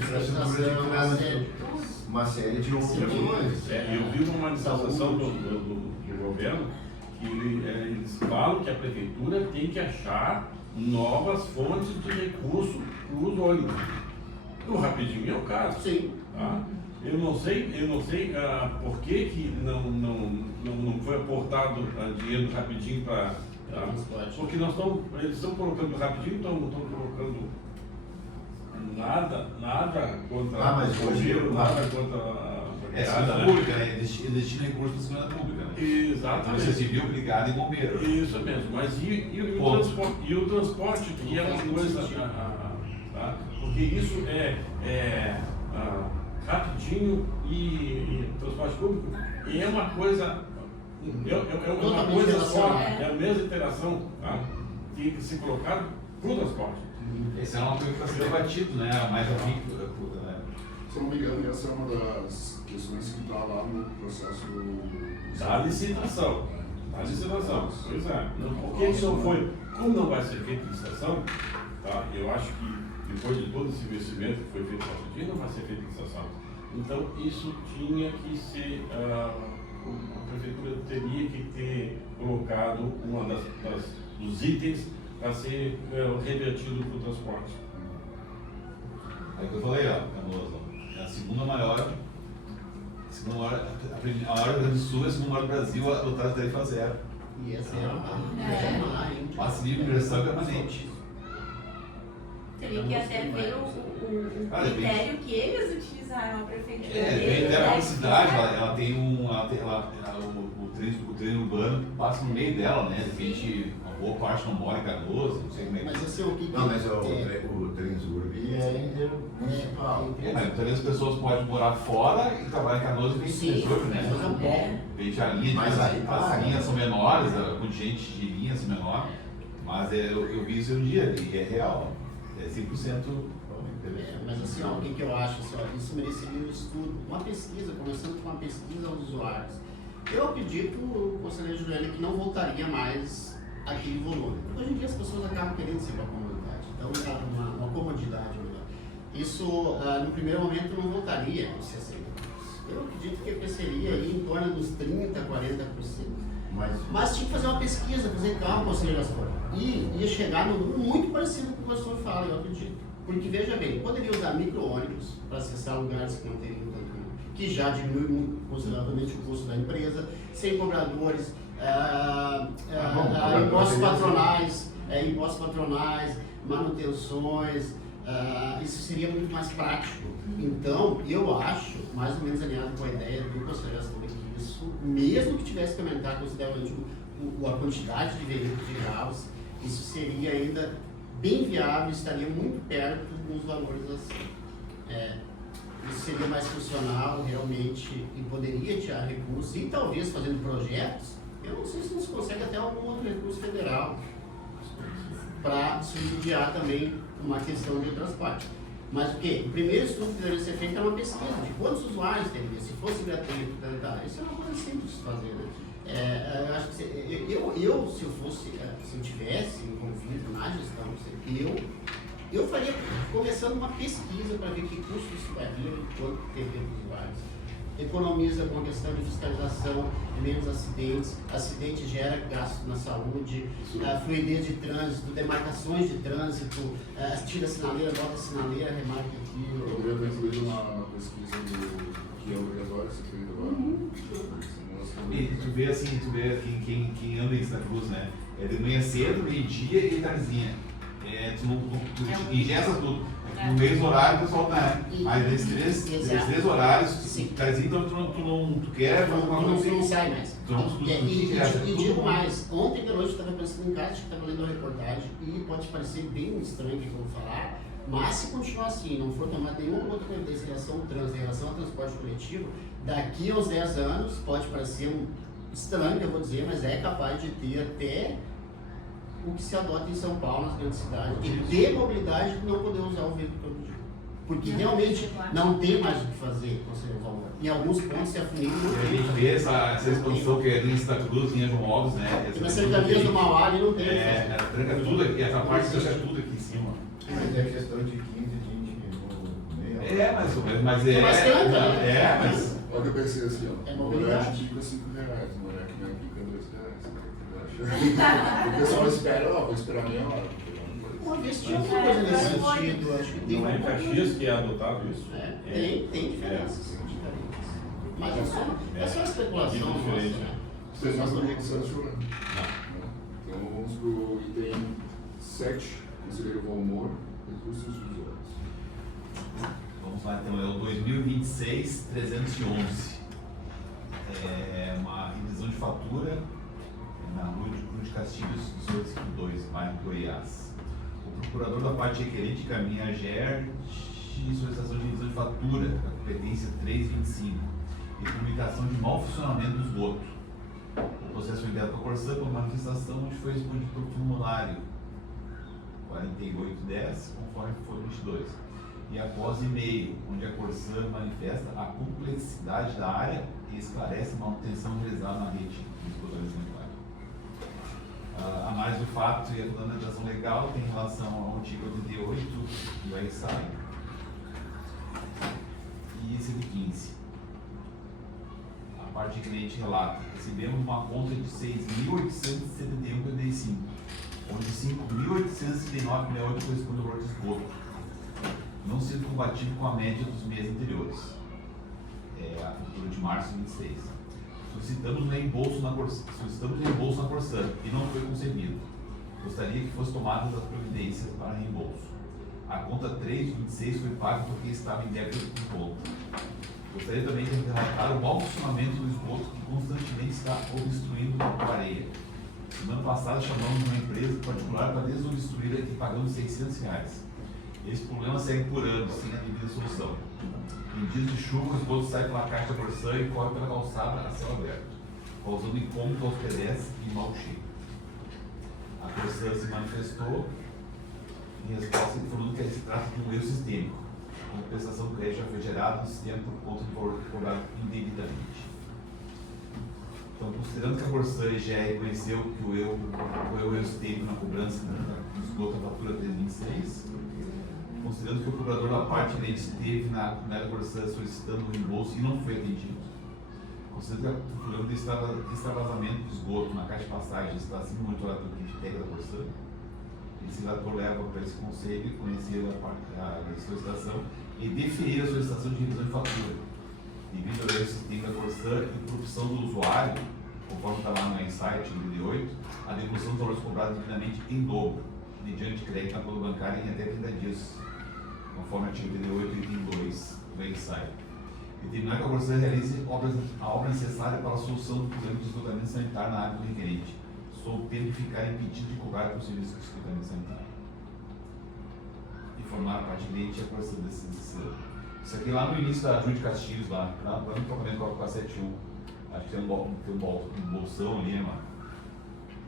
uma série de outras coisas. Eu vi uma manifestação do governo que eles falam que a prefeitura tem que achar novas fontes de recurso para os ônibus. O rapidinho é o caso. Sim. Tá? Eu não sei por que não foi aportado dinheiro do rapidinho para. Tá? Porque eles estão colocando rapidinho, estão colocando nada contra mas o governo, nada contra É segurança pública, né? Eles destinam recursos para segurança pública, né? Exatamente. Polícia Civil, Brigada e Bombeiro. Isso mesmo, mas e o transporte, que é uma coisa, tá? Porque isso rapidinho e transporte público é uma coisa. É uma coisa só, é a mesma interação, tá? Tem que ser colocado para o transporte. Esse é uma coisa que está sendo debatido, né? Mais aqui, né? Se eu não me engano, essa é uma das questões que está lá no processo Da licitação. Pois é. Por que não foi? Como não vai ser feita licitação, tá? Eu acho que depois de todo esse investimento que foi feito no dia, não vai ser feita licitação. Então, isso tinha que ser. A prefeitura teria que ter colocado uma dos itens para ser revertido para o transporte. É o que eu falei, ó, Canoas, é a segunda maior, a maior do Rio Grande do Sul, a segunda maior do Brasil, a lotada de tarifa zero. E essa é uma Passe livre, ingressão permanente. Teria que até ver o critério que eles utilizaram, a prefeitura. Depende da cidade, ela tem o trem urbano passa no meio dela, né? De repente, uma boa parte não mora em Canoas, não sei como é que. Mas esse é o que. Não, mas o Transurb é intermunicipal. Mas também as pessoas podem morar fora e trabalhar em Canoas e vem em Transurb, né? Vende a linha, Mas as linhas são menores, a contingente de linhas menor. Mas eu vi isso um dia e é real. É 100%. Mas assim, ó, o que eu acho? Assim, ó, isso mereceria um estudo, uma pesquisa, começando com uma pesquisa aos usuários. Eu acredito, conselheiro Juliana, que não voltaria mais aquele volume. Hoje em dia as pessoas acabam querendo ser uma comodidade, então uma comodidade melhor. Isso, no primeiro momento, não voltaria aos 60%. Eu acredito que cresceria aí em torno dos 30%, 40%. Mas tinha que fazer uma pesquisa, fazer calma, conselheiro Gaspar. E ia chegar no número muito parecido com o que o professor fala, eu acredito. Porque, veja bem, poderia usar micro-ônibus para acessar lugares que não teriam tanto, que já diminui muito consideravelmente o custo da empresa, sem cobradores, impostos patronais, manutenções, isso seria muito mais prático. Então, eu acho, mais ou menos alinhado com a ideia do conselheiro Astor, que isso, mesmo que tivesse que aumentar consideravelmente a quantidade de veículos de carros, isso seria ainda bem viável, estaria muito perto dos valores assim. Isso seria mais funcional realmente e poderia tirar recursos e talvez fazendo projetos, eu não sei se não se consegue até algum outro recurso federal para subsidiar também uma questão de transporte. Mas o que? O primeiro estudo que deveria ser feito é uma pesquisa de quantos usuários teria, se fosse gratuito, isso é uma coisa simples de fazer, né? Eu acho que se eu tivesse envolvido na gestão, eu faria começando uma pesquisa para ver que custo isso vai vir e quanto teria para os usuários. Economiza com a questão de fiscalização, menos acidentes, acidente gera gasto na saúde, fluidez de trânsito, demarcações de trânsito, tira a sinaleira, bota a sinaleira, remarca aquilo. Eu poderia ter incluído na pesquisa que é obrigatório ser feito agora. E tu vê assim, quem anda em Santa Cruz, né? É de manhã cedo, meio-dia e tardezinha. Tu ingessa tudo. No mesmo horário o pessoal tá. Mas nesses três horários, tardezinha, então tu quer fazer uma coisa. Não sai mais. E digo mais, ontem de noite eu estava pensando em casa, que estava lendo uma reportagem, e pode parecer bem estranho o que eu vou falar, mas se continuar assim, não for tomar nenhuma outra providência em relação ao trânsito, em relação ao transporte coletivo, daqui a uns 10 anos, pode parecer estranho, eu vou dizer, mas é capaz de ter até o que se adota em São Paulo, nas grandes cidades, de ter mobilidade de não poder usar o veículo todo dia. Porque realmente não tem mais o que fazer com o valor. Em alguns pontos se afunila e não A tem. gente vê essa exposição que é em Santa Cruz, em João Alves, né? Tem uma cercania do Mauá ali não tem. Ela tranca tudo aqui, essa parte tranca tudo aqui em cima. Mas é questão de 15, 20 minutos. É, mais ou menos, mas é. Mas tranca, né? É, mas. Olha o que eu pensei assim, ó. É O mobilidade. lanche fica R$5, não é que minha pica R$2. O pessoal espera, vou esperar meia hora. Uma vez tinha alguma coisa nesse sentido, acho que tem. Não é em Caxias que é adotado isso? Tem diferenças. Mas é só especulação nossa, né? Vocês não estão chorando. Então vamos para o item 7, conselheiro Valmor, recursos visuais. Vamos lá, então, é o 2026-311. É uma revisão de fatura na rua de Cruz de Castilhos, 1852, bairro Goiás. O procurador da parte requerente encaminha a GER de solicitação de revisão de fatura, a competência 325, e comunicação de mau funcionamento do esgoto. O processo foi enviado para a Corsã por manifestação, onde foi respondido pelo formulário 4810, conforme foi 22. E após e-mail, onde a Corsã manifesta a complexidade da área e esclarece a manutenção realizada na rede de esgotamento sanitário. A análise do fato e a fundamentação legal tem relação ao artigo 88 do RSAI e esse de 15. A parte de cliente relata: recebemos uma conta de 6.871,55, onde 5.839,68 corresponde ao valor de esgoto, não sendo compatível com a média dos meses anteriores, a fatura de março de 26. Solicitamos reembolso na Corsã e não foi concedido. Gostaria que fossem tomadas as providências para reembolso. A conta 326 foi paga porque estava em débito por conta. Gostaria também de relatar o mau funcionamento do esgoto que constantemente está obstruindo a areia. Semana passada chamamos uma empresa particular para desobstruir e pagamos R$600. Esse problema segue por anos, sem a devida solução. Em dias de chuva, o esgoto sai pela caixa da Corsã e corre pela calçada a céu aberto, causando incômodo aos pedestres e mau cheiro. A Corsã se manifestou em resposta informando que se trata de um erro sistêmico. A compensação do crédito já foi gerada no sistema por conta de cobrar indevidamente. Então, considerando que a Corsã já reconheceu que o erro sistêmico na cobrança do esgoto da fatura 326, considerando que o cobrador da parte dele esteve na comunidade da Corsã solicitando o reembolso e não foi atendido, considerando que o problema de extravasamento de esgoto na caixa de passagem está sendo monitorado pelo equipe técnica da Corsã, esse relator leva para esse conselho conhecer a solicitação e deferir a solicitação de revisão de fatura, devido ao erro sistêmico da Corsã e por opção do usuário, conforme está lá no Insight, no vídeo 8, a devolução dos valores cobrados devidamente em dobro, mediante crédito na conta bancária em até 30 dias, conforme o artigo 38 e 32 do Insight. Determinar que a Corsã realize a obra necessária para a solução do problema de esgotamento sanitário na área do requerente, sob pena de ficar impedido de cobrar por serviço de esgotamento sanitário. Informar a parte cliente e a Corsã desse decisão. Isso aqui lá no início da Júlia de Castilhos, lá no tocamento com a 471, acho que tem um bolsão ali, mano.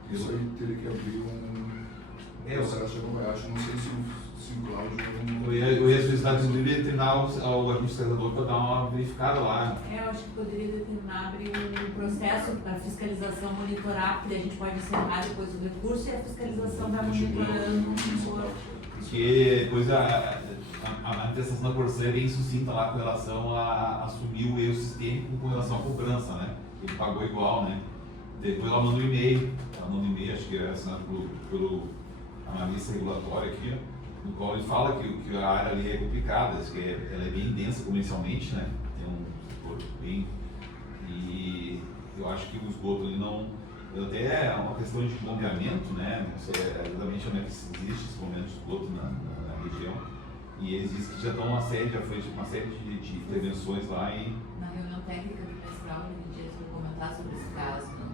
Isso aí teria que abrir um processo de acompanhagem, não sei se o Cláudio... Eu ia solicitar, inclusive, determinar o administrador para dar uma verificada lá. Eu acho que poderia determinar, abrir um processo para fiscalização, monitorar, porque a gente pode encerrar depois o recurso e a fiscalização vai monitorando. Porque depois a manifestação da Corsã é bem sucinta lá com relação a assumir o erro sistêmico com relação à cobrança, né? Ele pagou igual, né? Depois ela manda um e-mail, acho que é assinado pelo analista regulatório aqui, no qual ele fala que a área ali é complicada, que ela é bem densa comercialmente, né? Tem um setor bem... E eu acho que o esgoto ali não... Até é uma questão de bombeamento, né? Não sei exatamente onde é que existe esse bombeamento de esgoto na região. E eles dizem que já estão já foi uma série de intervenções lá em... Na reunião técnica do trimestral, eles vão comentar sobre esse caso, né?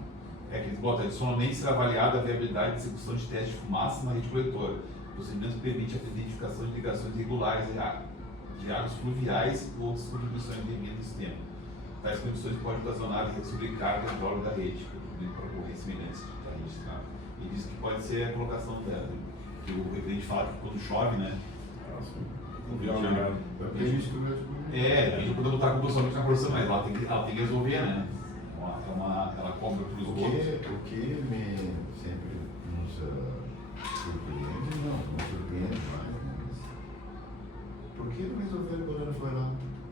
É que eles botam, adicionalmente será avaliada a viabilidade de execução de teste de fumaça na rede coletora. O procedimento permite a identificação de ligações irregulares de águas fluviais ou outras contribuições de emenda do sistema. Tais condições podem ocasionar sobrecarga de óleo da rede, para ocorrências semelhantes da rede. E diz que pode ser a colocação dela, que o referente fala que quando chove, né? Depende de poder botar a culpa somente na Corsã, mas ela tem que resolver, né? Ela cobra para os outros. O que me sempre nos surpreende, não surpreende mais, mas por que não resolveram quando ela foi lá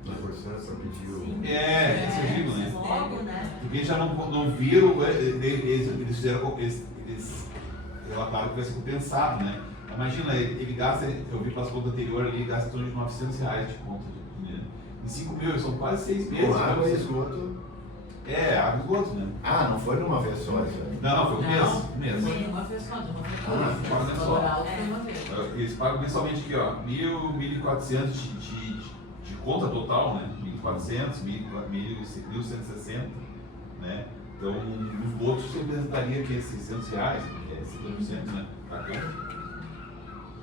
na Corsã para pedir o... Isso eu digo, né? Logo, né? Porque já não viram, eles relataram que vai ser compensado, né? Imagina, ele gasta, eu vi pelas contas anteriores ali, gasta em torno de R$900 de conta de dinheiro. Em 5 mil, são quase 6 meses. Com água e esgoto. Água e esgoto, né? Ah, não foi numa vez só isso aí? Não, foi um mês. Foi uma vez só, de uma vez. Paga mensal. Foi uma vez. Eles pagam mensalmente aqui, ó, 1.400 de conta total, né? 1.400, 1.160, né? Então, os votos você apresentaria aqui R$600, que é 50%, né? Da conta.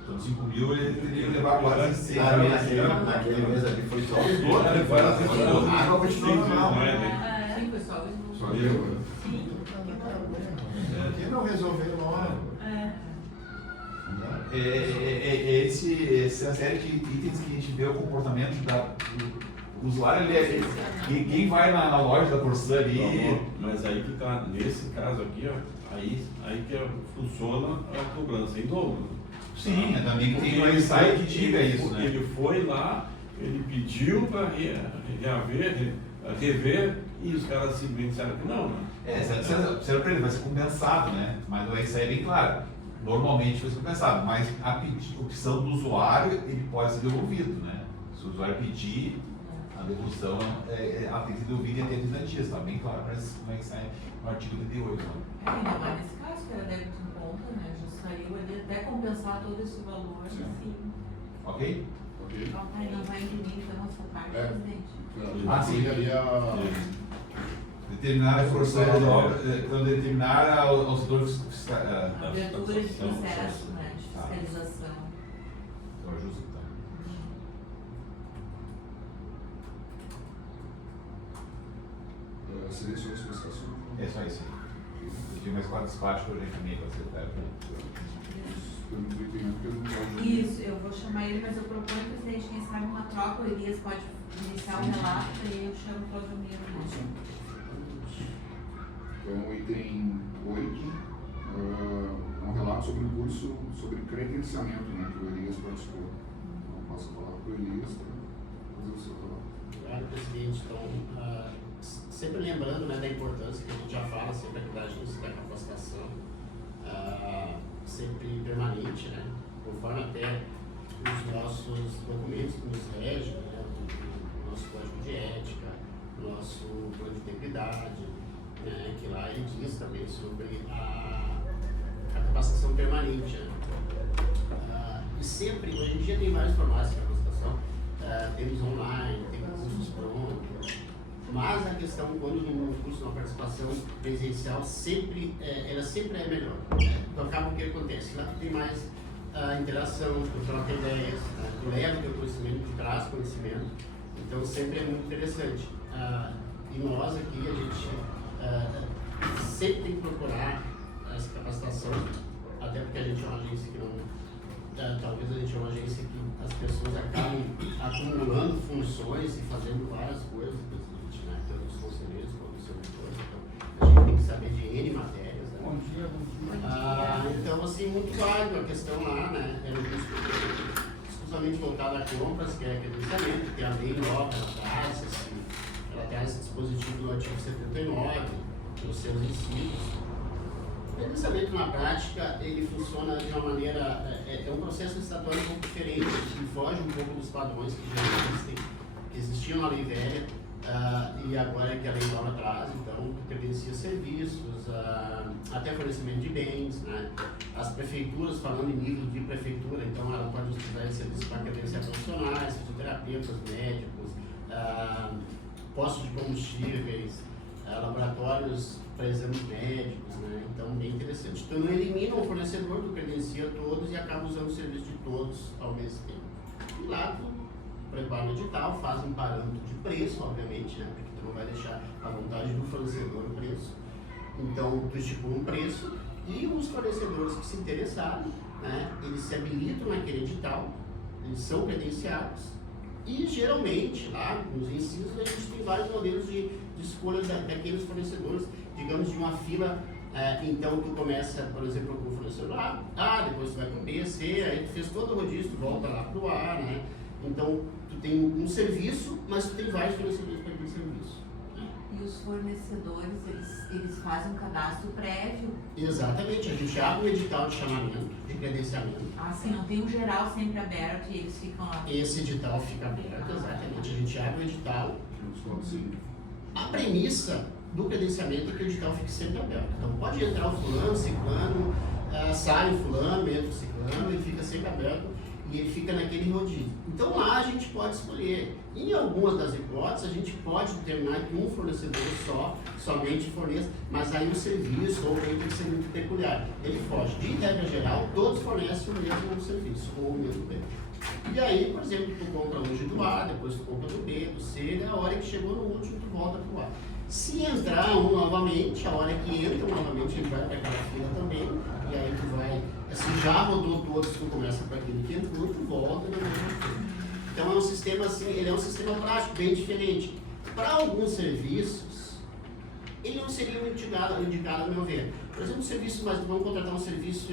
Então, 5 mil ele teria que levar quase 6 Naquele mês ali foi só o esgoto. A água continua normal. Sim, foi só o esgoto. Só eu, Por que não resolver logo? Essa série de itens que a gente vê o comportamento do usuário ali, quem vai na loja da Corsã ali... Mas aí que tá, nesse caso aqui, ó, aí que funciona a cobrança em dobro. Sim, também tem um Insight que diga isso, né? Ele foi lá, ele pediu para rever, e os caras simplesmente disseram que não, né? Será para ele, vai ser compensado, né? Mas o Insight é bem claro. Normalmente vai ser compensado, mas a opção do usuário, ele pode ser devolvido, né? Se o usuário pedir, a devolução ela tem que ser devolvida em até 30 dias, tá bem claro, mas como é que sai no artigo 38. Né? Ainda mais nesse caso, que era débito em conta, né? Já saiu ali até compensar todo esse valor. Sim. Assim. Ok? Aí não vai imprimir, então, essa parte, presidente. Sim. Ali a... Determinar a força da obra, então determinar ao setor Abertura de processo, né? De fiscalização. Então, justo, então. Seria só a explicação. É só isso aí. Eu tinha mais 4 despachos que eu já encaminhei para a secretária. Temos o item que eu não posso. Isso, eu vou chamar ele, mas eu proponho, presidente, quem sabe uma troca, o Elias pode iniciar o relato, e eu chamo o Claudomiro. Então, o item 8, um relato sobre um curso sobre credenciamento, né, que o Elias participou. Então, passo a palavra para o Elias para fazer o seu relato. Obrigado, presidente. Então, sempre lembrando, né, da importância que a gente já fala sempre aqui da agência da capacitação, sempre permanente, né, conforme até os nossos documentos que nos regem, né, o nosso código de ética, o nosso plano de integridade, né, que lá ele diz também sobre a capacitação permanente. Né. E sempre, hoje em dia tem vários formatos de capacitação, temos online, tem cursos prontos, mas a questão, quando no curso, na participação presencial, ela sempre é melhor. Né? Então, acaba o que acontece? Lá tem mais interação, tu troca ideias, tu leva o teu conhecimento, tu traz conhecimento, então sempre é muito interessante. E nós aqui, a gente sempre tem que procurar essa capacitação, até porque a gente é uma agência que não... talvez a gente é uma agência que as pessoas acabam acumulando funções e fazendo várias coisas, né? Tanto os conselheiros quanto os servidores, então a gente tem que saber de N matérias. Né? Bom dia. Então, assim, muito válido a questão lá, né? É um curso exclusivamente voltado a compras, que é credenciamento, que tem a lei nova, ela traz esse dispositivo no artigo 79, nos seus incisos. O credenciamento na prática, ele funciona de uma maneira, é um processo licitatório um pouco diferente, que foge um pouco dos padrões que já existem, que existiam na lei velha, e agora é que a lei nova traz, então, credencia serviços, até fornecimento de bens, né? As prefeituras, falando em nível de prefeitura, então ela pode utilizar esse serviço para credenciar profissionais, fisioterapeutas, médicos, postos de combustíveis, laboratórios para exames médicos, né? Então, bem interessante. Então, não elimina o fornecedor, tu credencia todos e acaba usando o serviço de todos ao mesmo tempo. E lá, tu prepara o edital, faz um parâmetro de preço, obviamente, né? Porque tu não vai deixar à vontade do fornecedor o preço. Então, tu estipula um preço e os fornecedores que se interessarem, né? Eles se habilitam naquele edital, eles são credenciados e, geralmente, lá nos incisos, a gente tem vários modelos de escolha daqueles fornecedores, digamos, de uma fila. Então, tu começa, por exemplo, com o fornecedor A, depois tu vai para o B, C, aí tu fez todo o rodízio, tu volta lá para o A, né? Então, tu tem um serviço, mas tu tem vários fornecedores para aquele serviço. E os fornecedores, eles fazem um cadastro prévio? Exatamente, a gente abre um edital de chamamento, de credenciamento. Sim, não tem um geral sempre aberto e eles ficam lá. Esse edital fica aberto, exatamente. A gente abre o edital. Sim. A premissa do credenciamento é que o edital fique sempre aberto. Então, pode entrar o fulano, ciclano, sai o fulano, entra o ciclano, ele fica sempre aberto e ele fica naquele rodízio. Então, lá a gente pode escolher. Em algumas das hipóteses, a gente pode determinar que um fornecedor somente forneça, mas aí o serviço ou o bem tem que ser muito peculiar. Ele foge. De regra geral, todos fornecem o mesmo serviço ou o mesmo bem. E aí, por exemplo, tu compra hoje do A, depois tu compra do B, do C, e a hora que chegou no último, tu volta pro A. Se entrar um novamente, a hora que entra novamente, ele vai para aquela fila também, e aí tu vai, se já rodou todos, tu começa para aquele que entrou, tu volta na mesma fila. Então é um sistema assim, ele é um sistema prático, bem diferente. Para alguns serviços, ele não seria indicado, ao meu ver. Por exemplo, vamos contratar um serviço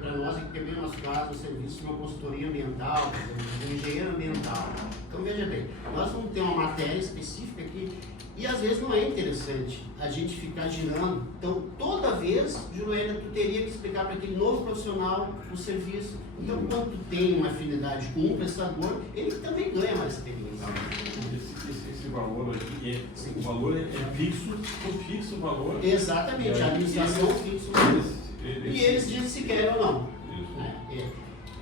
para nós, que é bem o nosso caso, um serviço de uma consultoria ambiental, por exemplo, de um engenheiro ambiental. Então veja bem, nós vamos ter uma matéria específica aqui, e às vezes não é interessante a gente ficar girando. Então, toda vez, Juliana, tu teria que explicar para aquele novo profissional o serviço. Então, quando tu tem uma afinidade com um prestador, ele também ganha mais experiência. Esse valor aqui, o valor é fixo, o valor. Exatamente, a administração fixa o valor. E eles dizem se querem ou não. Né?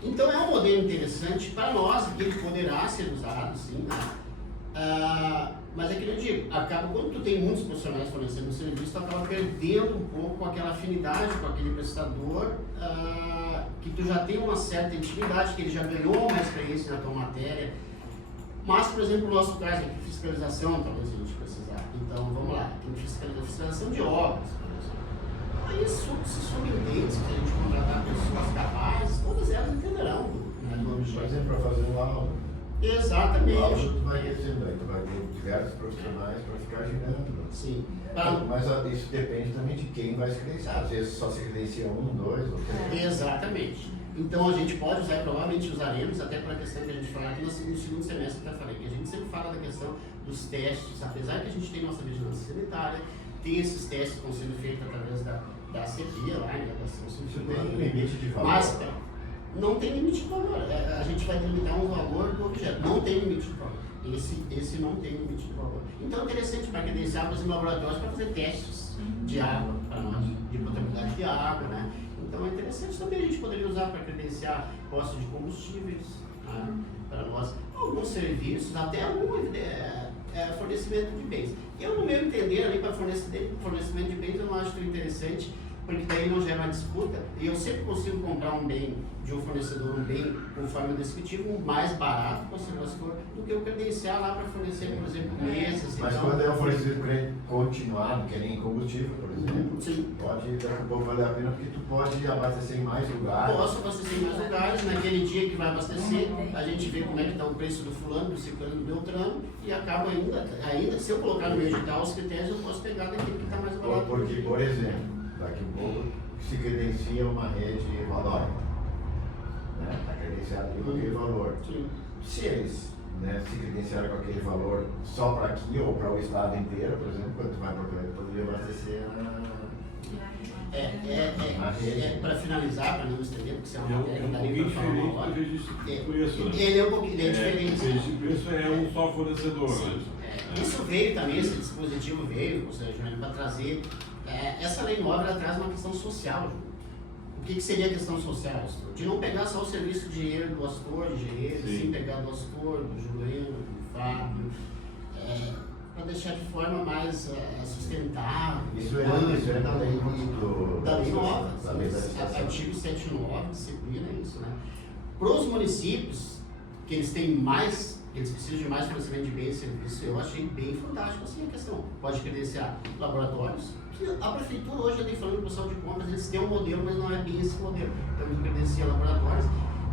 Então, é um modelo interessante para nós, que ele poderá ser usado, sim, né? Mas é que eu digo, acaba, quando tu tem muitos profissionais fornecendo serviço, tu acaba perdendo um pouco aquela afinidade com aquele prestador, que tu já tem uma certa intimidade, que ele já ganhou uma experiência na tua matéria. Mas, por exemplo, no nosso caso aqui, fiscalização, talvez a gente precisar. Então, vamos lá, tem fiscalização de obras, por exemplo. Aí se subentende que a gente contratar pessoas capazes, todas elas entenderão, né, do Por objeto. exemplo, para fazer uma aula. Exatamente. Uma aula tu vai recebendo, aí tu vai ter diversos profissionais para ficar girando. Sim. Mas isso depende também de quem vai se credenciar. Às vezes só se credencia 1, 2 ou 3. Exatamente. Então a gente pode usar, provavelmente usaremos, até para a questão que a gente fala aqui no segundo semestre que eu falei, que a gente sempre fala da questão dos testes, apesar que a gente tem nossa vigilância sanitária, tem esses testes que estão sendo feitos através da ACP lá, né, da Ação Isso tem limite de valor. Mas não tem limite de valor. A gente vai delimitar um valor do objeto. Não tem limite de valor. Esse não tem limite de valor. Então é interessante para credenciar para os laboratórios para fazer testes de água para nós, de potabilidade de água, né? Então é interessante também a gente poderia usar para credenciar postos de combustíveis, né, para nós, alguns serviços, até algum fornecimento de bens. Eu, no meu entender, ali para fornecimento de bens, eu não acho tão interessante, porque daí não gera uma disputa, e eu sempre consigo comprar um bem de um fornecedor, um bem conforme o descritivo, mais barato, considerado se for, do que eu credenciar lá para fornecer, por exemplo, mesas. Mas então, quando é um fornecimento continuado, que nem combustível, por exemplo, sim. pode daqui a pouco valer a pena, porque tu pode abastecer em mais lugares. Posso abastecer em mais lugares, naquele dia que vai abastecer, a gente vê como é que está o preço do fulano, do ciclano, do beltrano, e acaba ainda, se eu colocar no meu edital os critérios, eu posso pegar daquele que está mais barato. Porque, por exemplo, daqui a pouco se credencia uma rede Valória, né? Está credenciado ali com aquele valor. Sim. Se eles, né, se credenciarem com aquele valor só para aqui ou para o estado inteiro, por exemplo, quando tu vai para o poderia abastecer Para finalizar, para não estender, porque senão É não um daria pouquinho para falar uma diferente hora. do registro de preço, né? Ele é um pouquinho diferente. O registro de preço é um só fornecedor, né? Isso veio também, esse dispositivo veio, ou seja, para trazer. Essa lei nova ela traz uma questão social. O que seria a questão social, Astor? De não pegar só o serviço de dinheiro do Astor, de engenheiro, sim pegar do Astor, do Juliano, do Fábio, para deixar de forma mais sustentável. Isso é da lei Da lei nova, da lei da licitação. artigo 79 disciplina isso, né? Para os municípios, que eles têm mais, eles precisam de mais fornecimento de bens e serviços, eu achei bem fantástico assim a questão. Pode credenciar laboratórios, que a prefeitura hoje já tem falando com o pessoal de compras, eles têm um modelo, mas não é bem esse modelo. Então ele credencia laboratórios,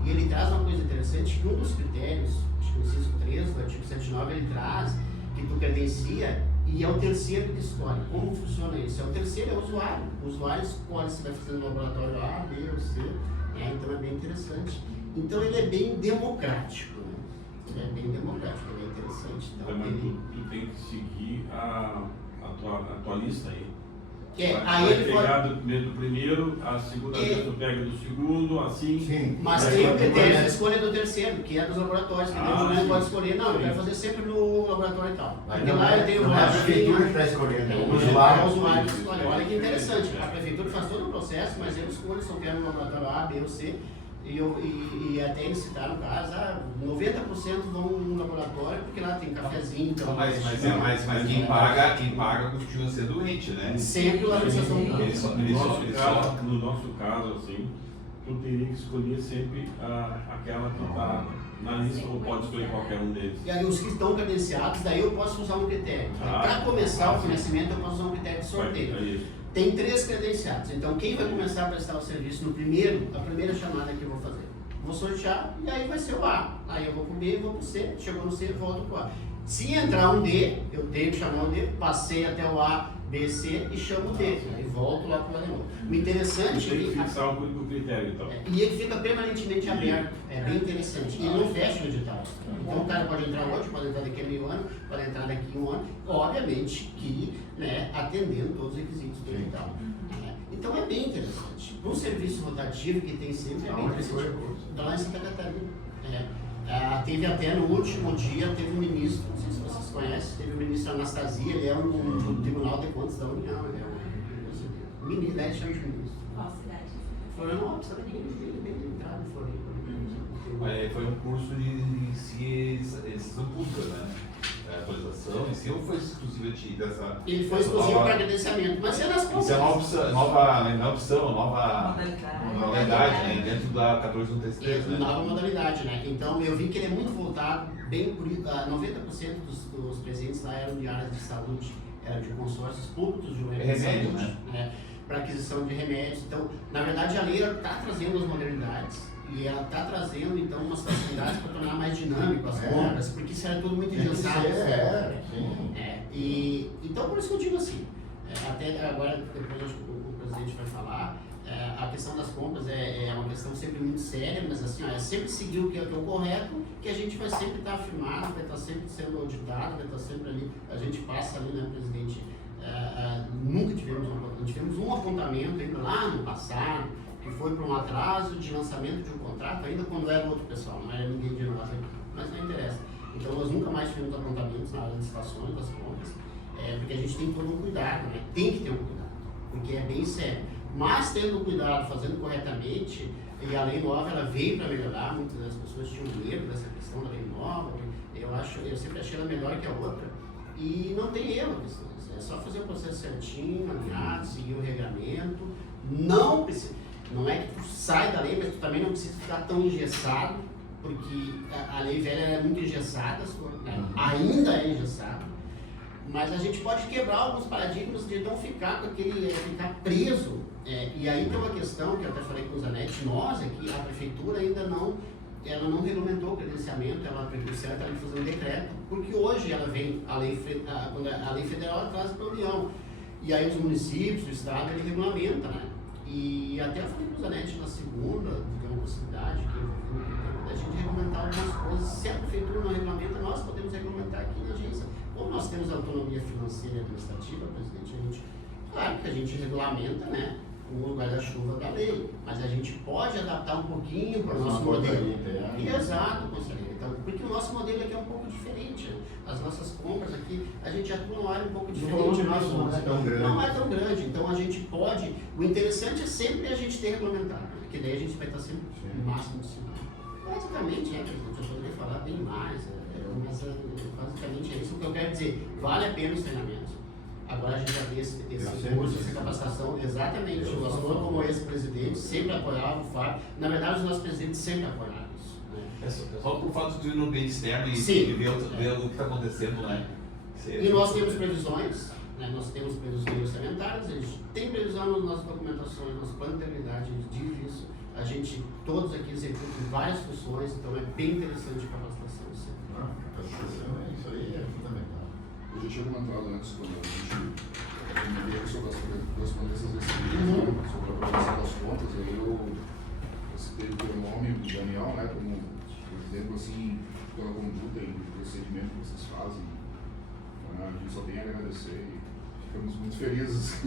e ele traz uma coisa interessante, que um dos critérios, acho que no inciso 3 do artigo 79, ele traz que tu credencia e é o terceiro que escolhe. Como funciona isso? É o terceiro, é o usuário. O usuário escolhe se vai fazer no laboratório A, B ou C. Então é bem interessante. Então ele é bem democrático. Né? Ele é bem democrático, ele é interessante. Então, Mas tu tem que seguir a tua lista aí. aí vai ele pegar pode... do primeiro, a segunda vez tu pega do segundo, assim. Sim. Mas tem o critério da escolha do terceiro, que é dos laboratórios, que o Juliano pode escolher, não, eu quero fazer sempre no laboratório e tal. Porque lá ele tem o não é a prefeitura que está escolhendo, é o usuário. É o usuário que escolhe. Olha que interessante, a prefeitura faz todo o processo, mas eu escolho se eu quero no laboratório A, B ou C. E até eles citaram no caso, 90% vão no laboratório, porque lá tem cafezinho. Então, Mas quem paga continua sendo doente, né? Sempre a administração No nosso caso, assim, tu teria que escolher sempre aquela que está na lista, ou pode escolher qualquer um deles. E aí os que estão credenciados, daí eu posso usar um critério. Para começar o fornecimento, eu posso usar um critério de sorteio. É isso. Tem 3 credenciados, então quem vai começar a prestar o serviço no primeiro, a primeira chamada que eu vou fazer? Vou sortear e aí vai ser o A. Aí eu vou pro B e vou pro C, chegou no C, volto pro A. Se entrar um D, eu tenho que chamar o D, passei até o A, B, C e chamo o D. Aí volto lá pro A de novo. O interessante Tem que é fixar o critério, então. e ele fica permanentemente aberto, é bem interessante. E ele não fecha o edital. Então o cara pode entrar hoje, pode entrar daqui a meio ano, pode entrar daqui a um ano, obviamente que atendendo todos os requisitos do edital. Então é bem interessante. Um serviço rotativo que tem sempre é bem interessante. Lá em Santa Catarina. Teve até no último dia, teve um ministro, não sei se vocês conhecem, teve o ministro Anastasia, ele é um Tribunal de Contas da União, ele é um ministro, ele chama de ministro. Qual cidade? Florianópolis, sabe aqui, bem entrado em Florianópolis. Foi um curso de exceção pública, né? Atualização, e se ou foi exclusivo dessa. Ele foi exclusivo para credenciamento, mas é nas Isso é uma opção, nova modalidade, né? Dentro da 1413, né? Nova modalidade, né? Então eu vi que ele é muito voltado, bem por 90% dos presentes lá eram de áreas de saúde, eram de consórcios públicos de remédio, saúde, né? para aquisição de remédios. Então, na verdade, a lei está trazendo as modernidades e ela está trazendo, então, umas facilidades para tornar mais dinâmico as compras, porque isso era tudo muito engessado. Então, por isso que eu digo assim, até agora, depois o presidente vai falar, a questão das compras é uma questão sempre muito séria, mas assim, é sempre seguir o que é o correto, que a gente vai sempre estar afirmado, vai estar sempre sendo auditado, vai estar sempre ali, a gente passa ali, né, presidente, nunca tivemos um apontamento ainda lá no passado, que foi para um atraso de lançamento de um contrato, ainda quando era outro pessoal, não era ninguém de nós aqui, mas não interessa. Então nós nunca mais tivemos apontamentos na área de estações, das compras, porque a gente tem todo um cuidado, né? Tem que ter um cuidado, porque é bem sério. Mas tendo cuidado, fazendo corretamente, e a lei nova ela veio para melhorar, muitas das pessoas tinham medo dessa questão da lei nova, eu sempre achei ela melhor que a outra, e não tem erro a questão, é só fazer o processo certinho, alinhado, seguir o regramento, não é que tu sai da lei, mas tu também não precisa ficar tão engessado, porque a lei velha é muito engessada, ainda é engessada, mas a gente pode quebrar alguns paradigmas de não ficar com ficar preso. E aí tem uma questão que eu até falei com o Zanetti, nós aqui, a prefeitura ainda não regulamentou o credenciamento, o certo era de fazer um decreto, porque hoje ela vem, a lei federal traz para a União, e aí os municípios, o estado, ele regulamenta, né? E até eu falei com o Zanetti na segunda, que é uma possibilidade, a gente regulamentar algumas coisas. Se a prefeitura não regulamenta, nós podemos regulamentar aqui na agência. Como nós temos autonomia financeira e administrativa, presidente, claro que a gente regulamenta, né, o guarda-chuva da lei, mas a gente pode adaptar um pouquinho para o nosso modelo. Exato, conselheiro. Então, porque o nosso modelo aqui é um pouco diferente. As nossas compras aqui, a gente atua numa área um pouco diferente. Não é tão grande. Não é tão grande, então a gente pode. O interessante é sempre a gente ter regulamentado, porque daí a gente vai estar sempre no máximo possível. Basicamente, presidente, eu poderia falar bem mais, mas basicamente é isso que eu quero dizer. Vale a pena os treinamentos. Agora a gente já tem esse curso, essa capacitação, exatamente. O assunto como esse presidente sempre apoiava o FAP. Na verdade, os nossos presidentes sempre apoiaram isso. Né? Só por fato de ir no ambiente externo e ver o que está acontecendo, né? E nós temos previsões, né? Nós temos previsões orçamentárias, a gente tem previsão nas nossas documentações, nos planos de integridade, a gente diz isso. A gente, todos aqui executam várias funções, então é bem interessante a capacitação. Capacitação, isso aí é fundamental. Eu já tinha comentado antes, quando a gente comentei sobre as correspondências recebidas, sobre a aprovação das contas, aí eu citei o teu nome, o Daniel, né, como exemplo, assim, pela conduta e o procedimento que vocês fazem. A gente só tem a agradecer e ficamos muito felizes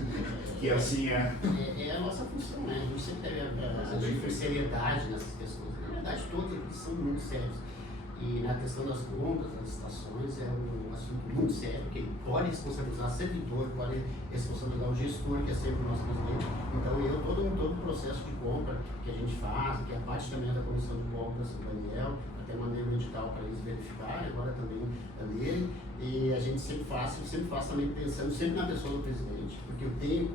que assim é. É a nossa função, né? A gente sempre teve a seriedade nessas questões. Na verdade, todas são muito sérias. E na questão das compras, das estações, é um assunto muito sério, que ele pode responsabilizar o servidor, pode responsabilizar o gestor, que é sempre o nosso presidente. Então, todo o processo de compra que a gente faz, que é parte também da comissão de compras do Daniel, até mandei um edital para eles verificarem, agora também é dele, e a gente sempre faz também pensando sempre na pessoa do presidente, porque eu tenho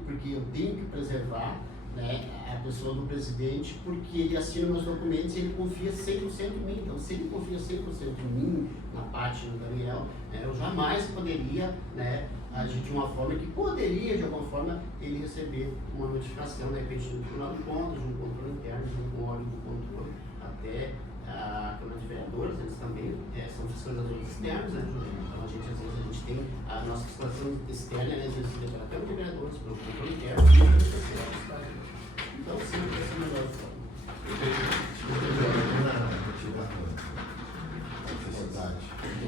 que preservar, né, a pessoa do presidente, porque ele assina meus documentos e ele confia 100% em mim. Então, se ele confia 100% em mim, na parte do Daniel, eu jamais poderia, né, agir de uma forma que poderia, de alguma forma, ele receber uma notificação, de repente, do Tribunal de Contas, de um controle interno, de um órgão de controle, até a Câmara de Vereadores, eles também são fiscalizadores externos, né? Então, às vezes, tem a nossa fiscalização externa, né, exercida pela Câmara de Vereadores, pelo controle interno, e pelo social. Então, sempre vai ser a melhor forma.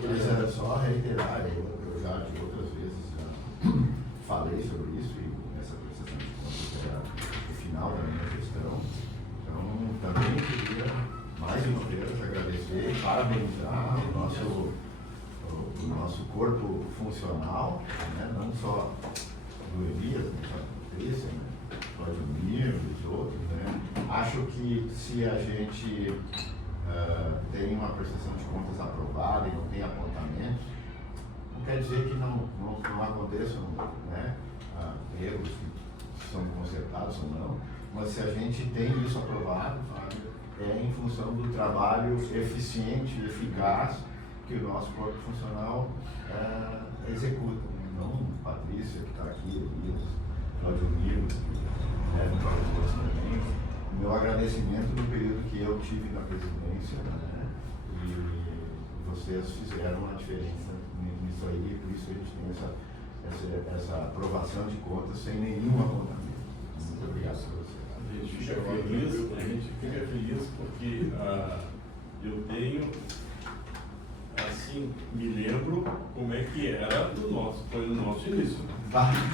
Mas era só reiterar, eu já de outras vezes já falei sobre isso e nessa prestação de contas era o final da minha gestão. Então, também queria mais uma vez agradecer e parabenizar o nosso corpo funcional, né? Não só do Elias, mas da Patrícia, né? Pode unir os outros, né? Acho que se a gente tem uma prestação de contas aprovada e não tem apontamentos, não quer dizer que não aconteçam, né, erros que são consertados ou não, mas se a gente tem isso aprovado, é em função do trabalho eficiente e eficaz que o nosso corpo funcional executa. Não Patrícia, que está aqui, Elias, Cláudio Miro, também, meu agradecimento no período que eu tive na presidência, né? E vocês fizeram a diferença nisso aí, por isso a gente tem essa aprovação de contas sem nenhum apontamento. Muito obrigado por você. A gente fica feliz porque eu tenho, assim, me lembro como é que era foi no nosso início.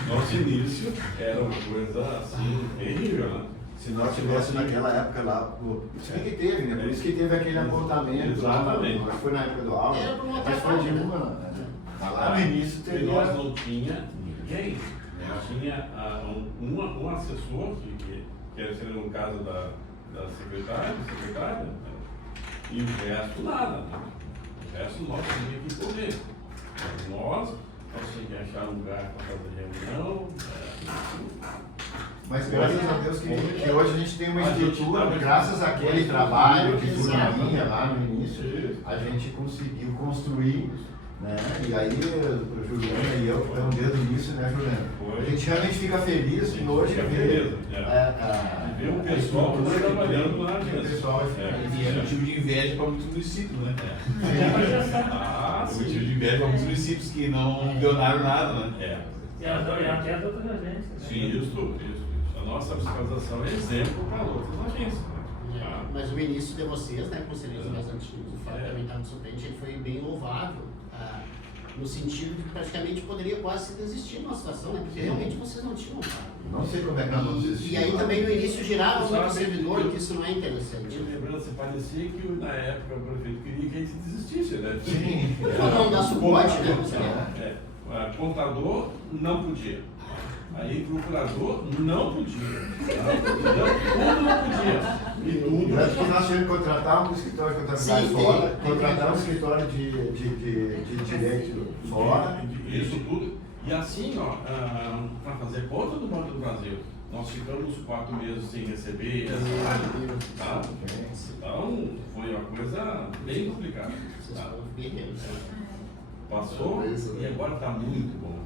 Nosso início era uma coisa assim, terrível, né? Se nós tivéssemos naquela época lá, se bem que teve, né? Por isso que teve aquele apontamento. Exatamente. Lá, foi na época do Alves. Era pra uma Mas foi de uma, né? Lá no início E teve. nós não tinha ninguém. Tinha um assessor, que era no caso da secretária, né? E o resto nada. Né? O resto nós tínhamos que correr. Nós tínhamos que achar um lugar para fazer reunião. Mas graças a Deus que hoje a gente tem uma estrutura, graças àquele trabalho que foi na linha lá no início, a gente conseguiu construir, né? E aí, o Juliana e eu estamos desde o início, né, Juliana? A gente realmente fica feliz em hoje ver ver o pessoal trabalhando lá. E é motivo de inveja para muitos municípios, né? Motivo de inveja para muitos municípios que não donaram nada, né? E até as outras agências. Sim, isso. A nossa fiscalização é exemplo para outras agências. Né? Mas o início de vocês, né, conselheiros mais antigos, o Fábio também estava no suplente, ele foi bem louvável, no sentido de que praticamente poderia quase desistir de uma situação, né, porque realmente vocês não tinham cargo. Não sei como é que nós vamos desistir. E aí também no início girava muito servidor, que isso não é interessante. Eu lembrança, parecia que na época o prefeito queria que a gente desistisse, né? Sim. Não dá suporte, né, conselheiro? Contador não podia. Aí procurador não podia. Tudo não podia. E tudo. Tanto que nós tivemos que contratar um escritório de contabilidade fora, contratar um escritório de direito fora. Isso tudo. E assim, para fazer conta do Banco do Brasil, nós ficamos 4 meses sem receber salário, tá? Então, foi uma coisa bem complicada. Tá? Passou e agora está muito bom.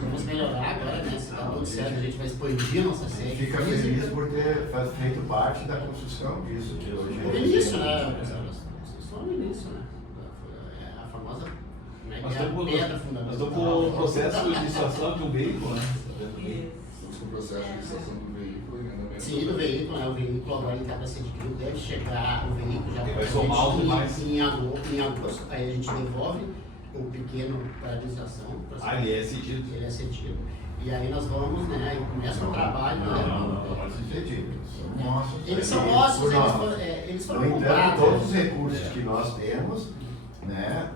Vamos melhorar agora, né? Se está tudo certo, a gente vai expandir a nossa sede. Fica feliz por ter feito parte da construção disso. Que hoje No início, né? Só no início, né? A famosa pedra fundamental. Nós estamos com o processo de licitação de um veículo, né? Estamos com o processo de licitação do veículo e andamento. Sim, do veículo, né? O veículo agora em cada síndico deve chegar, o veículo já Vai somar algo mais. em agosto, aí a gente devolve o pequeno para a licitação. Ele é cedido. Ele é cedido. E aí nós vamos, né? E começa o trabalho, Não, né? vai ser Entendi. São nossos. Eles são nossos, eles foram No entanto, comprados. todos os recursos que nós temos, né,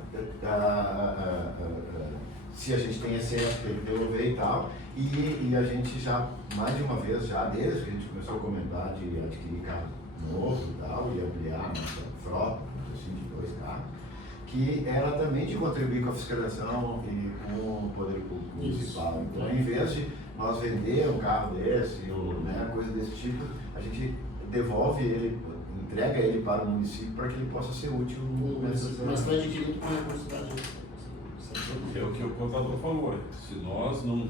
se a gente tem excesso, tem que devolver e tal, e a gente já, mais de uma vez, já desde que a gente começou a comentar de adquirir carro novo e tal, e ampliar a nossa frota, assim, de 2 carros, que era também de contribuir com a fiscalização e com o poder público municipal. Então, em vez de nós vender um carro desse, ou né, coisa desse tipo, a gente devolve ele, entrega ele para o município para que ele possa ser útil Mas foi adquirido com recurso da gente. É o que o contador falou. Se nós não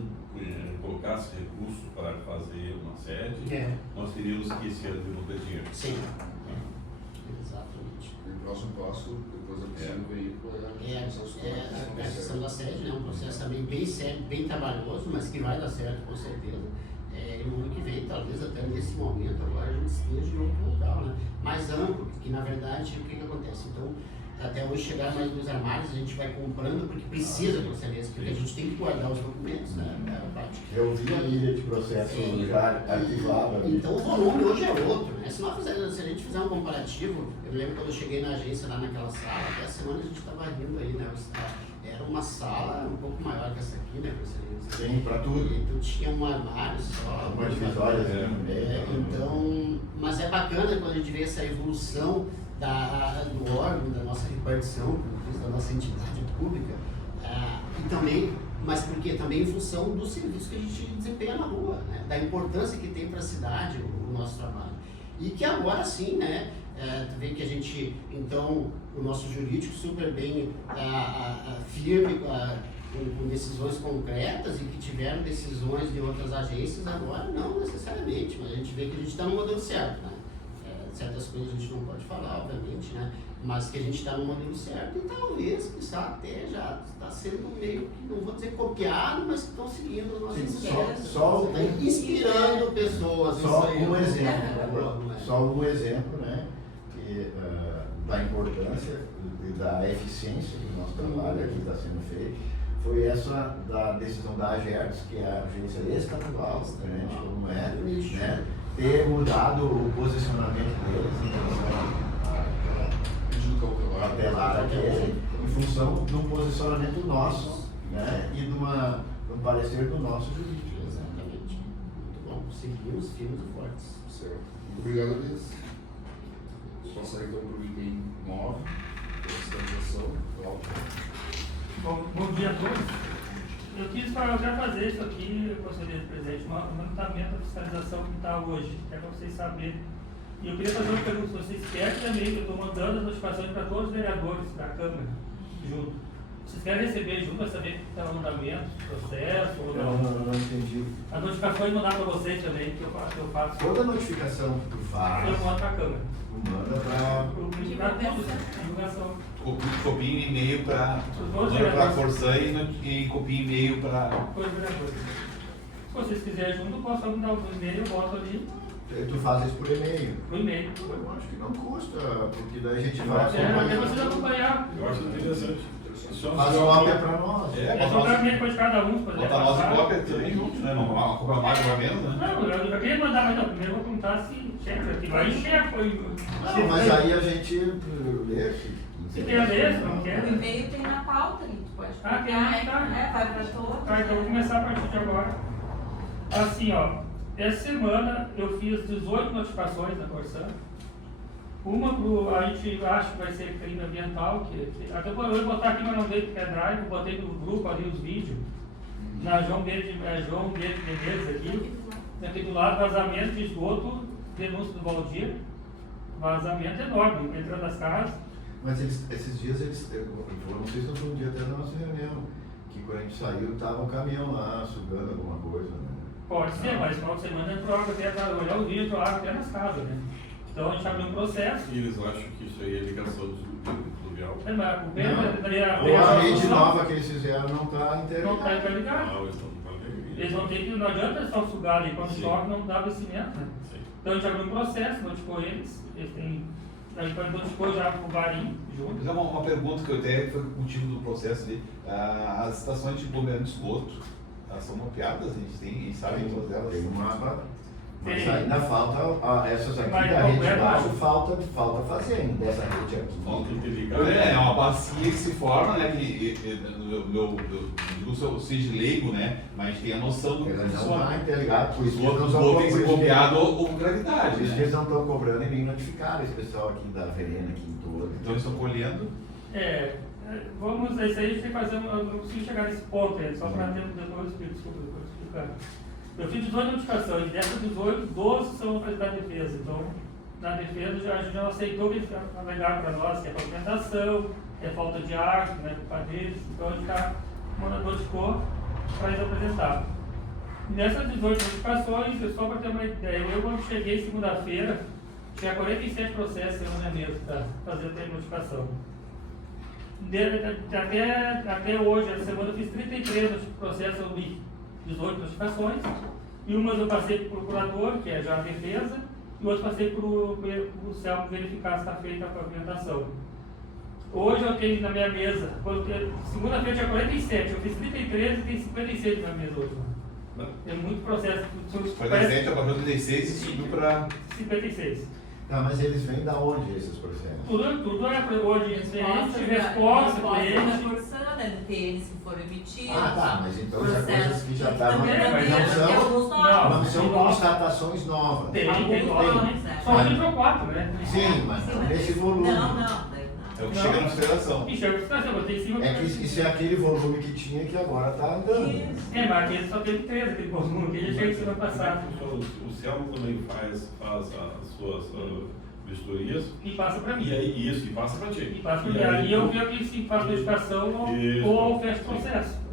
colocasse recurso para fazer uma sede, nós teríamos que esse ano devolver dinheiro. Sim. Exatamente. E o próximo passo, depois da questão do veículo, É a questão da sede, né? Um processo também bem sério, bem trabalhoso, mas que vai dar certo com certeza. E no ano que vem, talvez até nesse momento, agora a gente esteja em outro local, né? Mais amplo, porque na verdade o que acontece? Então, até hoje chegar mais 2 armários, a gente vai comprando porque precisa do processo, porque a gente tem que guardar os documentos, né? Eu vi a ilha de processo já arquivado. Então o volume hoje é outro, né? Se a gente fizer um comparativo, eu lembro quando eu cheguei na agência lá naquela sala, até a semana a gente estava rindo aí, né? Era uma sala um pouco maior que essa aqui, né? Sim, para tudo. E tu tinha um armário só. Uma divisória, então, mas é bacana quando a gente vê essa evolução do órgão, da nossa repartição, da nossa entidade pública, e também, mas porque também em função do serviço que a gente desempenha na rua, né? Da importância que tem para a cidade o nosso trabalho. E que agora sim, né? Tu vê que a gente, então, o nosso jurídico super bem firme, com decisões concretas e que tiveram decisões de outras agências, agora não necessariamente, mas a gente vê que a gente está no modelo certo, né? Certas coisas a gente não pode falar, obviamente, né? Mas que a gente está no modelo certo e talvez, quizá até já está sendo meio que, não vou dizer copiado, mas estão seguindo o nosso Só inspirando pessoas. Só um isso aí. exemplo, só um exemplo, né, que, da importância e da eficiência do nosso trabalho aqui está sendo feito, foi essa da decisão da AGERS, que é a agência estadual, né, como é, né, ter mudado o posicionamento deles em relação cautelar aquele, em função de um posicionamento nosso, né, e de um parecer do nosso jurídico. Exatamente. Muito bom. Seguimos firmes e fortes. Certo. Obrigado, Luiz. Passar então para o item 9, fiscalização. Bom dia a todos. Eu já fazer isso aqui, conselheiro presidente, um levantamento da fiscalização que está hoje, que é para vocês saberem. E eu queria fazer uma pergunta, se vocês querem também, eu estou mandando as notificações para todos os vereadores da Câmara, junto. Vocês querem receber junto para saber que está o andamento, processo ou não? Não entendi. As notificações mandar para vocês também, que eu faço. Toda notificação que tu faz, Eu mando para a Câmara. tu manda para... Divulgação. Copia em e-mail para a Corsã e copia em e-mail para... Coisa vereadores. Se vocês quiserem junto, eu posso mandar o e-mail, eu boto ali. Tu faz isso por e-mail. Por e-mail. Eu acho que não custa, porque daí a gente vai Até vocês acompanhar. Eu acho interessante. Faz cópia para nós. É só para mim, depois cada um. Bota a nossa cópia também junto, né? Não compra mais ou menos, né? Não, eu já queria mandar, mas não, primeiro eu vou perguntar se checa aqui. Vai encher, foi. Não, mas aí a gente lê. Se tem a ver, se não O quer. e-mail tem na pauta ali, tu pode Ah, tem, pegar, tá. vai para todos. Tá, então eu vou começar a partir de agora. Assim, ó, essa semana eu fiz 18 notificações na Corsã. Uma pro, a gente acha que vai ser crime ambiental, até eu vou botar aqui, mas não veio pro pendrive, eu botei no grupo ali os vídeos. Na João Verde Menezes aqui do lado, vazamento de esgoto, denúncia do Valdir, vazamento enorme, entrando nas casas. Mas esses dias eu não sei se não foi um dia até da nossa reunião, que quando a gente saiu, tava um caminhão lá sugando alguma coisa, né? Pode ser, mas final de semana entrou água até, olhar o vídeo, entrou água até nas casas, né? Então a gente abriu um processo. E eles acham que isso aí é ligação do fluvial. É, mas o governo Ou a rede nova que eles fizeram não está não está interligado. Ah, eles estão falando. Eles vão ter que, não adianta só sugar ali, quando Sim. chove não dá abastecimento, né? Sim. Então a gente abriu um processo, notificou eles têm, a gente notificou já o Varim junto. Mas é uma pergunta que eu até foi motivo do processo ali. As estações de bombeamento de esgoto, elas são mapeadas, a gente sabe todas elas. Tem um mapa, mas Sim. ainda falta essas aqui Mas da rede de completo, baixo, não. falta fazer dessa rede aqui. Falta interligar. É uma bacia que se forma, né? Que eu digo sou leigo, né? Mas tem a noção do que Eles não funciona. estão interligados, por isso Os que eles não outros tem que ser estão copiado ou com gravidade, por isso que né? eles não estão cobrando e nem notificaram esse pessoal aqui da Verena, aqui em todo. Então eles estão colhendo. Vamos, isso aí a gente tem que fazer, eu não consigo chegar nesse ponto aí, só para ter depois explicar. Eu fiz 18 notificações, dessas 18, 12 são para da defesa. Então, na defesa, a gente já aceitou que eles alegaram para nós que é pavimentação, que é falta de ar, né, para deles. Então, a gente está notificou para eles apresentar. Nessas 18 notificações, só para ter uma ideia, eu quando cheguei segunda-feira, tinha 47 processos na minha mesa para fazer a notificação. Até hoje, essa semana, eu fiz 33 processos, eu li 18 notificações, e umas eu passei para o procurador, que é já a defesa, e outras passei para o CELP verificar se está feita a pavimentação. Hoje eu tenho na minha mesa, segunda-feira tinha 47, eu fiz 33 e tem 56 na minha mesa hoje. Tem muito processo. Foi da 7 para 36 e subiu para 56. Tá, mas eles vêm da onde esses processos? Tudo é hoje cliente, resposta, cliente. Forçando, NTNs que foram emitidos. Ah, tá, mas então já processos coisas que já que estavam. também mas não não tem, são- tem alguns novos. Não são Tem constatações novas. Tem Alguns novos. novos, né? Só entrou 4, né? Sim, mas não nesse volume. Não, daí é não. o que chega na federação. Ixi, eu tenho 5. É que isso é aquele volume que tinha que agora está andando. Mas aquele só teve 13, aquele volume, que já chega semana passada. O CELM também faz as suas vistorias. E passa para mim. E aí, isso, e passa para ti. E passa para mim. Aí eu vi aqui se faz notificação ou fecho o processo.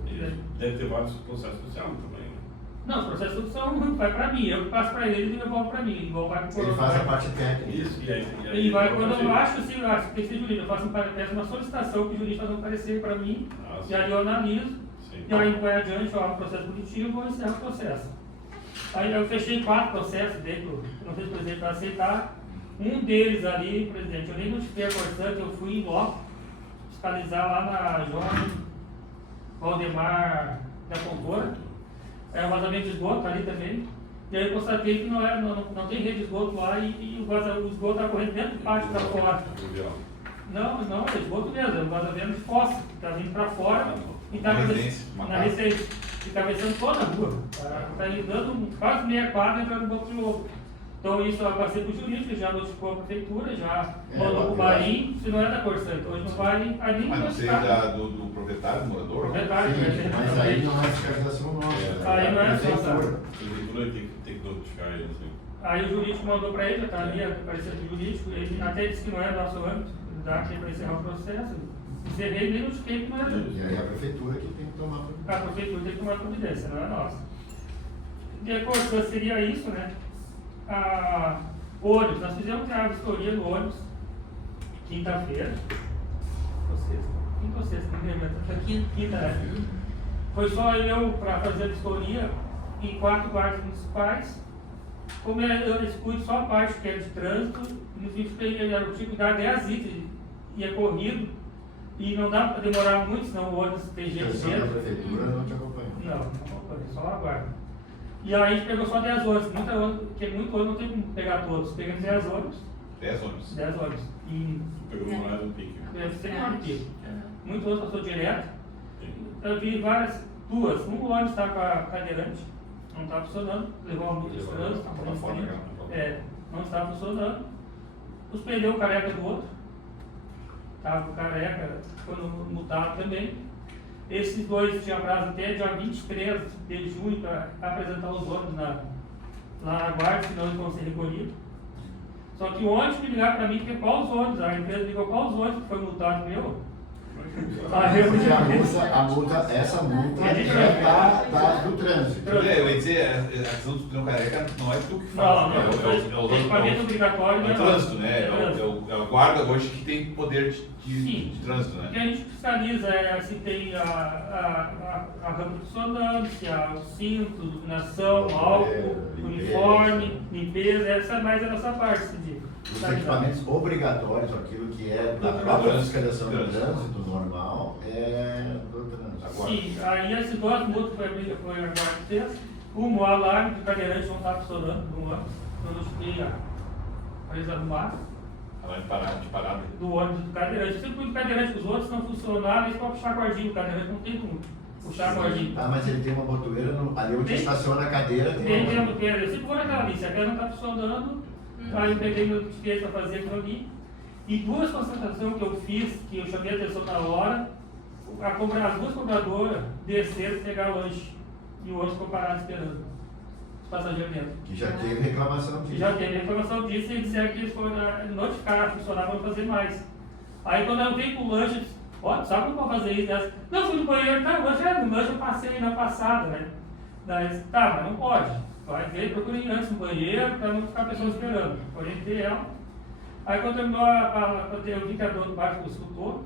deve ter vários processos sociais também, né? Não, os processos são vai para mim, eu passo para eles e devolvo para mim. Igual vai pro Ele faz a parte técnica. Isso, e aí E vai, vai quando fazer. eu acho, se eu acho que tem que ser jurídico, eu peço uma solicitação que o jurídico faça um parecer para mim, Ah, e aí eu analiso, Sim. e aí vai adiante, eu abro o processo punitivo e vou encerrar o processo. Aí eu fechei 4 processos dentro, não sei se o presidente vai aceitar. Um deles ali, presidente, eu nem notifiquei a Corsã, que eu fui em loco fiscalizar lá na João Valdemar da Contora. É um vazamento de esgoto ali também. E aí eu constatei que não tem rede de esgoto lá e o esgoto está correndo dentro do pátio para fora. Não, é esgoto mesmo, é um vazamento de fossa, que está vindo para fora e está Uma residência, uma na casa. residência. E está versando toda a rua. Está dando quase meia quadra entrando no banco de novo. Então isso eu passei para o jurídico, já notificou a prefeitura, já mandou para o Marim, se não é da Corsã, então hoje não vai ali Mas não sei do proprietário, do morador? proprietário, Sim, mas aí não é fiscalização nossa. Aí não é prefeitura. nossa. A prefeitura tem que notificar ele, assim. Aí o jurídico mandou para ele, já está ali aparecendo o jurídico, ele até disse que não é nosso âmbito, dá aqui para encerrar o processo. Encerrei e nem notifiquei que não é dele. E aí a prefeitura que tem que tomar. A prefeitura tem que tomar providência, não é nossa. De acordo, seria isso, né? Ônibus, nós fizemos a vistoria do ônibus quinta-feira. Quinta ou sexta, não lembro. Quinta, né? Foi só eu para fazer a vistoria e 4 guardas municipais. Como eu cuido só a parte que é de trânsito, nos eu tinha que cuidar 10 itens, ia corrido, e não dá para demorar muito, senão o ônibus tem A gente questão da dentro. prefeitura não te acompanha. Não acompanha, só aguarda. E aí a gente pegou só 10 ônibus, porque muito ônibus não tem como pegar todos, pegamos 10 ônibus. 10 ônibus. 10 ônibus. E Pegou no horário do pique. deve ser um pico. Aham. Muito ônibus passou direto. Sim. Eu vi duas. Um ônibus estava com a cadeirante, não estava funcionando, levou uma multa de trânsito, Tá pra fora, né? não estava funcionando. Os pneus careca do outro, estava com careca, foi multado também. Esses dois tinham prazo até dia 23 de junho para apresentar os ônibus lá na guarda, senão eles vão ser recolhidos. Só que ontem me ligaram para mim que qual os ônibus, a empresa ligou qual os ônibus que foi multado meu. Essa multa É já está do trânsito. Eu ia dizer, a questão do pneu careca não é tu que Não, faz, não, tem equipamento obrigatório. é o trânsito, né? É o guarda hoje que tem poder de trânsito, Porque né? a gente fiscaliza se tem a rampa funcionando, se há o cinto, iluminação, álcool, uniforme, limpeza, essa é mais a nossa parte, se diz. Os equipamentos obrigatórios, aquilo que é da própria fiscalização do trânsito normal, é do trânsito. Agora. Sim, aí esses dois multas foi a guarda que fez. O alarme do cadeirante não está funcionando por um ano. Eu notifiquei para eles arrumarem. Ela vai de parada. Do ônibus do cadeirante. Se o cadeirante dos outros não funcionava, eles podem puxar a cordinha. O cadeirante não tem como puxar a cordinha. Ah, mas ele tem uma botoeira ali onde estaciona a cadeira. Tem tempo que eu sempre vou naquela lista, a não está funcionando, aí eu peguei meu ticket para fazer aquilo ali. E duas constatações que eu fiz, que eu chamei a atenção na hora, as duas compradoras desceram para pegar lanche e o outro ficou parado esperando os passageiros dentro. Que já teve reclamação disso. Já teve reclamação disso e disseram que eles foram notificar a funcionária para fazer mais. Aí quando eu venho com o lanche, eu disse, ó, sabe como eu vou fazer isso? Elas, não, fui no banheiro, tá, no lanche eu passei na passada, né? Daí, tá, mas não pode. Vai ver, procure antes no banheiro para não ficar a pessoa esperando. Orientei ela. Aí quando terminou, eu vi que a dona do baixo escutou.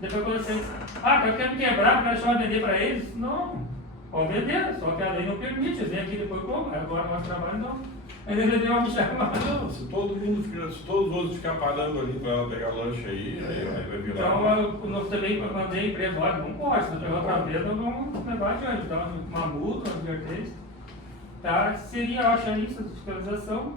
Depois quando eu disse, eu quero me quebrar para deixar eu vender para eles? Não, pode vender, só que a lei não permite. Eles vêm aqui depois como? Agora nós trabalhamos, não. Ainda ele deu uma me chamar. Não, se todos os outros ficar parando ali para ela pegar lanche aí vai virar. Então eu também mandei a empresa, olha, não pode, se não pegar outra vez, nós vamos levar adiante. Então, uma multa, uma advertência. Tá? Seria, eu acho, a lista de fiscalização.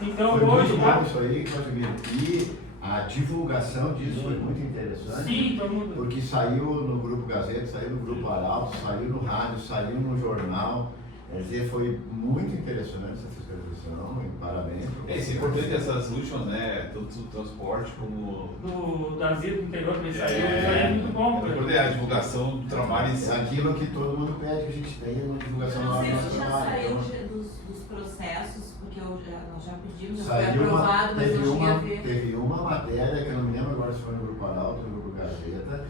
Então Foi hoje. muito bom isso aí, Claudemir. E a divulgação disso foi muito interessante. Sim, todo mundo. Porque saiu no Grupo Gazeta, saiu no Grupo Arauto, saiu no rádio, saiu no jornal. Quer dizer, foi muito interessante essa fiscalização e parabéns. É importante essas últimas, né? Tanto o transporte como. Da Zira do interior que ele saiu, isso aí é muito bom. É importante a divulgação do trabalho em si. É aquilo que todo mundo pede que a gente tenha uma divulgação Não lá sei no se nosso já trabalho. saiu Então, dos processos, porque nós já pedimos, já foi saiu aprovado, mas não cheguei a ver. teve uma matéria, que eu não me lembro agora se foi no Grupo Arauto ou no Grupo Gazeta,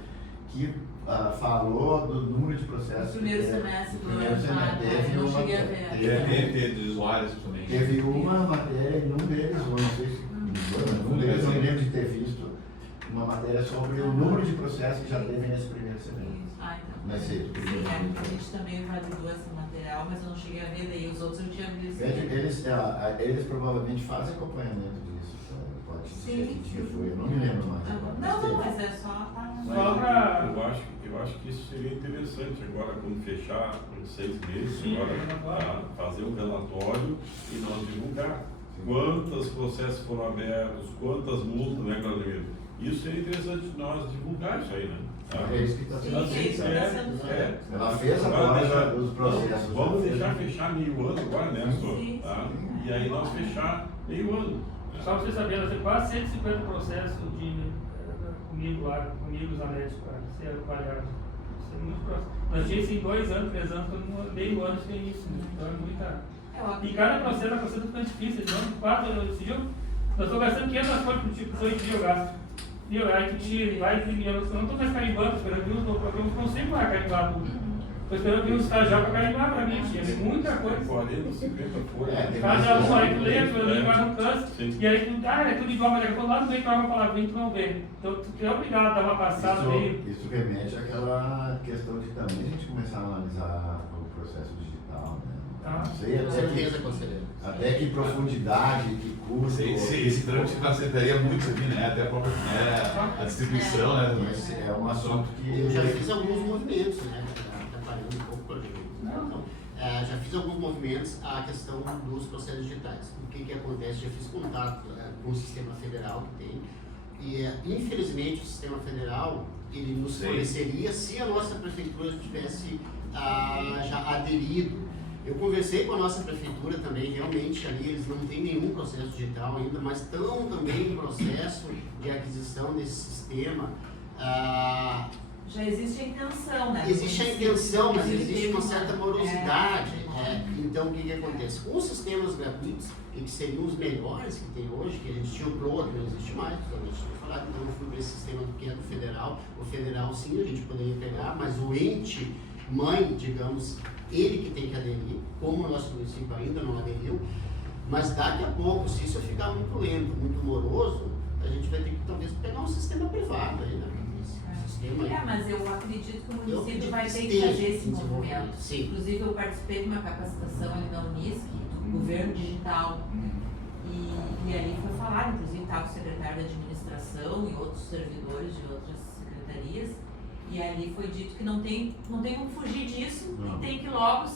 que falou do número de processos. Primeiro semestre do Primeiro ano, semestre, teve não uma- cheguei a ver. Teve de usuários também. Teve uma matéria em um deles, eu não sei se um deles, eu me lembro de ter visto uma matéria sobre o número de processos que já teve nesse primeiro semestre. Então. Vai ser Sim, primeiro. a gente também validou esse material, mas eu não cheguei a ver, daí os outros eu tinha visto. Eles provavelmente fazem acompanhamento disso. Pode dizer que dia foi, eu não me lembro mais. Não, mas é só. Eu acho que isso seria interessante agora, quando fechar em 6 meses, Sim, agora fazer um relatório e nós divulgar. Quantos processos foram abertos, quantas multas, né, Claudemir? Isso seria interessante nós divulgar isso aí, né? É isso que está sendo Sim, é isso que está sendo É. Ela fez a Agora, prova dos processos. Vamos deixar fechar meio ano agora, né, Sim, tá? sim. E aí nós fechar meio ano. Só para vocês saberem, nós temos quase 150 processos comigo lá, comigo os anexos para ser avaliados. Isso é muito próximo. Nós tínhamos em 2 anos, 3 anos, meio ano sem isso, né? Então é muita. E cada processo é um processo ficando difícil. Então, 4 anos, nós estamos gastando 500 folhas por tipo, 18 dias eu gasto. Aí tu tira, vai imprimir, eu não estou mais carimbando, esperando vir eu não consigo mais carimbar tudo. Estou esperando vir um estagiário para carimbar para mim, tinha muita coisa. 40, 50 folhas. Cada um aí tu lê, tu lê, vai no canto, Sim. e aí tu, é tudo igual, mas daqui a lá no meio tu vai uma palavrinha e tu não vê. Então tu é obrigado a dar uma passada meio. Isso remete àquela questão de também a gente começar a analisar o processo digital, né? Tá. Não sei, Com certeza, conselheiro. até que profundidade, que custo. Esse trâmite facilitaria muito aqui, né? Até a própria a distribuição, né? Esse é um assunto que. Eu já fiz alguns movimentos, né? Atrapalhando um pouco o projeto. Então, já fiz alguns movimentos a questão dos processos digitais. O que acontece? Já fiz contato com o sistema federal que tem. E, infelizmente, o sistema federal ele nos forneceria se a nossa prefeitura tivesse já aderido. Eu conversei com a nossa prefeitura também, realmente ali eles não têm nenhum processo digital ainda, mas estão também em processo de aquisição desse sistema. Já existe a intenção, né? Existe a intenção, mas Inclusive, existe uma teve certa morosidade. Então, o que acontece? Com os sistemas gratuitos, que seriam os melhores que tem hoje, que a gente tinha o PROA, que não existe mais, então a gente tinha falado, então eu fui para esse sistema que é do federal. O federal, sim, a gente poderia pegar, mas o ente mãe, digamos, ele que tem que aderir, como o nosso município ainda não aderiu. Mas daqui a pouco, se isso ficar muito lento, muito moroso, a gente vai ter que talvez pegar um sistema privado aí, né? Mas eu acredito que o município Eu vai ter que esteja fazer esse desenvolvendo, movimento. sim. Inclusive, eu participei de uma capacitação ali na Unisc, do governo digital, e ali foi falado, inclusive estava o secretário da administração e outros servidores de outras secretarias, e ali foi dito que não tem como fugir disso e tem que logo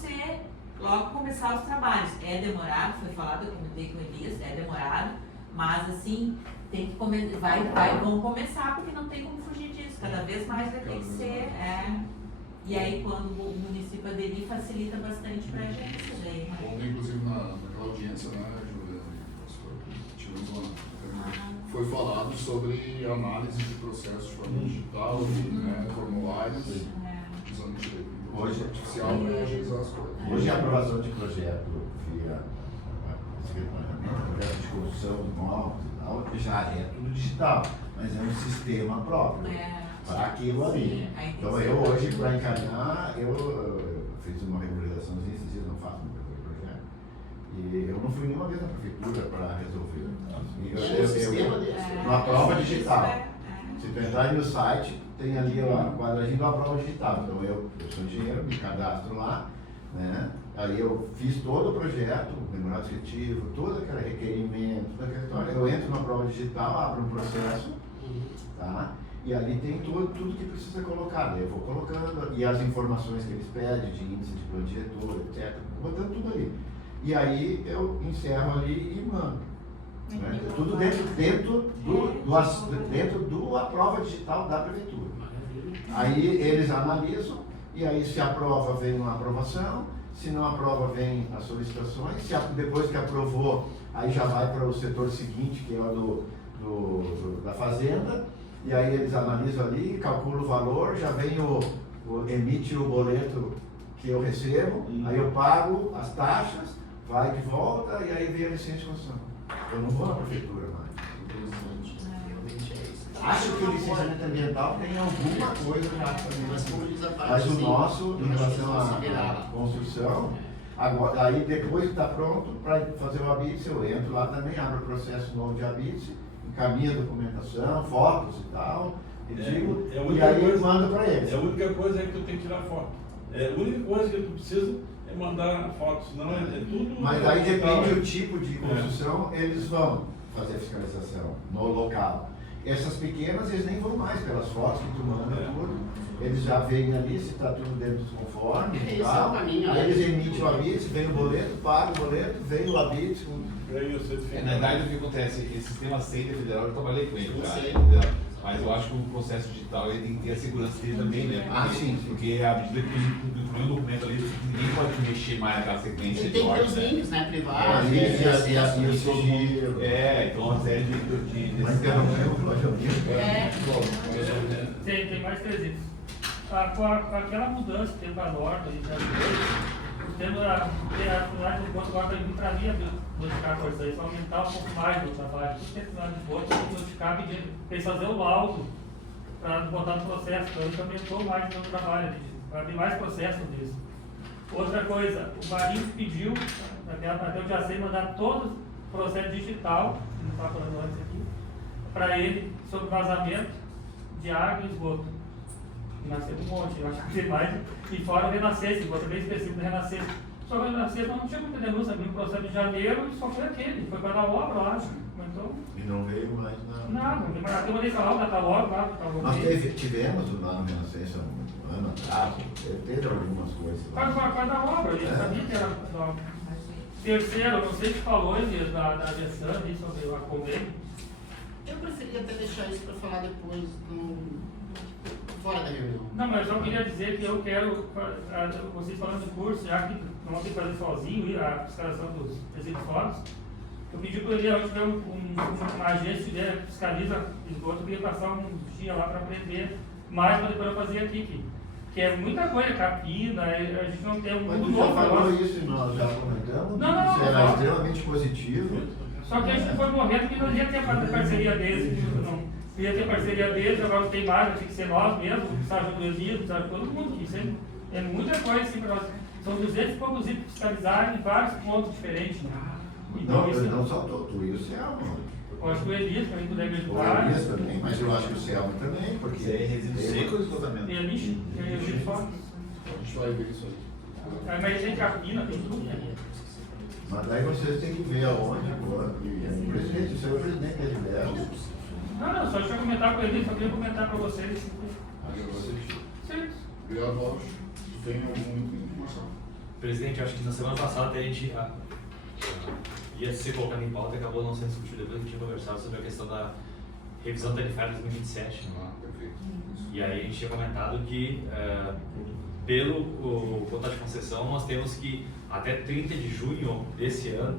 começar os trabalhos. É demorado, foi falado, eu comentei com o Elias, é demorado, mas assim, tem que vão começar porque não tem como fugir disso, cada vez mais vai ter que ser. E aí quando o município aderir, facilita bastante para a agência. Ontem, inclusive, naquela audiência, né, Juliana, tivemos foi falado sobre análise de processos de forma digital, formulários, usando inteligência artificial para agilizar as coisas. Hoje a aprovação de projeto via projeto de construção de móveis e tal, já é tudo digital, mas é um sistema próprio para aquilo ali. Então eu hoje, para encaminhar, eu fiz uma regularizaçãozinha esses dias, não faço meu projeto, e eu não fui nenhuma vez na prefeitura para resolver. Uma prova digital. Se tu entrar aí no site, tem ali o quadradinho da prova digital. Então eu sou engenheiro, me cadastro lá, né? Aí eu fiz todo o projeto, o memorado descritivo, todo aquele requerimento, toda aquela história. Eu entro na prova digital, abro um processo, tá? E ali tem tudo que precisa colocar. Daí eu vou colocando, e as informações que eles pedem, de índice de plano diretor, etc. Botando tudo ali. E aí eu encerro ali e mando. Né? Tudo dentro da prova digital da prefeitura. Aí eles analisam, e aí se aprova, vem uma aprovação, se não aprova, vem as solicitações, depois que aprovou, aí já vai para o setor seguinte, que é o da fazenda, e aí eles analisam ali, calculam o valor, já vem emite o boleto que eu recebo, aí eu pago as taxas, vai de volta, e aí vem a licença de construção. Eu não vou na prefeitura mais. Interessante, realmente é isso. Acho que o licenciamento ambiental tem alguma coisa já também. Mas como diz a parte, Mas o sim, nosso, eu em acho que relação eles vão se virar à lá. construção, agora, aí depois que está pronto para fazer o habite, eu entro lá também, abro o processo novo de habite, encaminho a documentação, fotos e tal, e digo, É a e única aí coisa- mando para eles. A única coisa é que tu tem que tirar foto. A única coisa que tu precisa é mandar fotos, senão é tudo. Mas aí digital. depende do tipo de construção, eles vão fazer a fiscalização no local. Essas pequenas, eles nem vão mais pelas fotos que tu manda, tudo. Eles já veem ali se está tudo dentro dos conformes e Esse é o tal. caminho, Aí né? eles emitem o habite, vem o boleto, paga o boleto, vem o habite. Ganha o certificado. Na verdade, o que acontece? Esse sistema SEIDA federal, eu trabalhei com ele, Eu tá? sei. Entendeu? Mas eu acho que o processo digital ele tem que ter a segurança dele também, né? Ah, sim. Porque à medida que tu imprimir um documento ali, ninguém pode mexer mais naquela sequência Ele de tem que ter os ordem, né? links, né, privados, Ali, né, de e acesso. o sigilo. Então uma série de Mas interrompeu o Claudio. Tem mais 300. Com aquela mudança que teve a norma, a gente já viu, tendo a finalidade do voto agora para mim, para mim, modificar a Corsan, isso aumentar um pouco mais o trabalho. Tudo que é finalidade de voto, tem que modificar, pedir para eles fazerem o laudo para botar no processo. Então, isso aumentou mais o meu trabalho, para abrir mais processo nisso. Outra coisa, o Marinho pediu, até o dia 6, mandar todo o processo digital, que não estava falando antes aqui, para ele sobre vazamento de água e esgoto. E nasceu um monte, eu acho que tem mais. E fora o Renascença, bota bem específico do Renascença. Só que o Renascença não tinha muita denúncia, abriu o processo de janeiro e só foi aquele. Foi para dar obra, eu acho. Então, E não veio mais nada. nada, mas até mandei falar o catalog lá, Nós tivemos lá no Renascença um ano atrás, teve algumas coisas lá. para dar obra, eu sabia que era da obra. Terceiro, não sei se falou, Elias, da gestão ali sobre a convênio. Eu preferia até deixar isso para falar depois, fora da reunião. Não, mas eu só queria dizer que eu quero, vocês falando do curso, já que não tem que fazer sozinho, a fiscalização dos resíduos sólidos, eu pedi para ele, onde tiver uma agência que fiscaliza esgoto, eu queria passar um dia lá para aprender mais para depois eu fazer aqui. Que é muita coisa, capina, a gente não tem um Mas mundo tu já novo. falou agora. isso e nós já comentamos, Não, isso era não. extremamente positivo. Só que a gente foi no momento que não ia ter parceria deles, não ia ter parceria deles, agora não tem mais, tem que ser nós mesmos, precisa ajuda do Elias, precisa de todo mundo, que isso é muita coisa assim para nós. São 200 e poucos itens fiscalizados em vários pontos diferentes. Né? Então, isso, Não só tu e o Selma. eu acho que o Elias também puder me O ajudar. Elias também, mas eu acho que o Selma também, porque Isso aí é resíduo seco ou esgotamento? Tem lixo, tem lixo só. A gente vai ver isso aí. Mas tem capina, tem tudo. Né? Mas daí vocês têm que ver aonde, pô, o presidente, o seu presidente é liberto. Não, só deixa eu comentar com o Elias, só queria comentar para vocês. Sim. Obrigado, Lopes. Tu tem alguma informação? Presidente, acho que na semana passada a gente ia ser colocado em pauta e acabou não sendo discutido depois que a gente tinha conversado sobre a questão da revisão tarifária de 2027. Ah, perfeito. Isso. E aí a gente tinha comentado que, pelo contrato de concessão, nós temos que, até 30 de junho desse ano,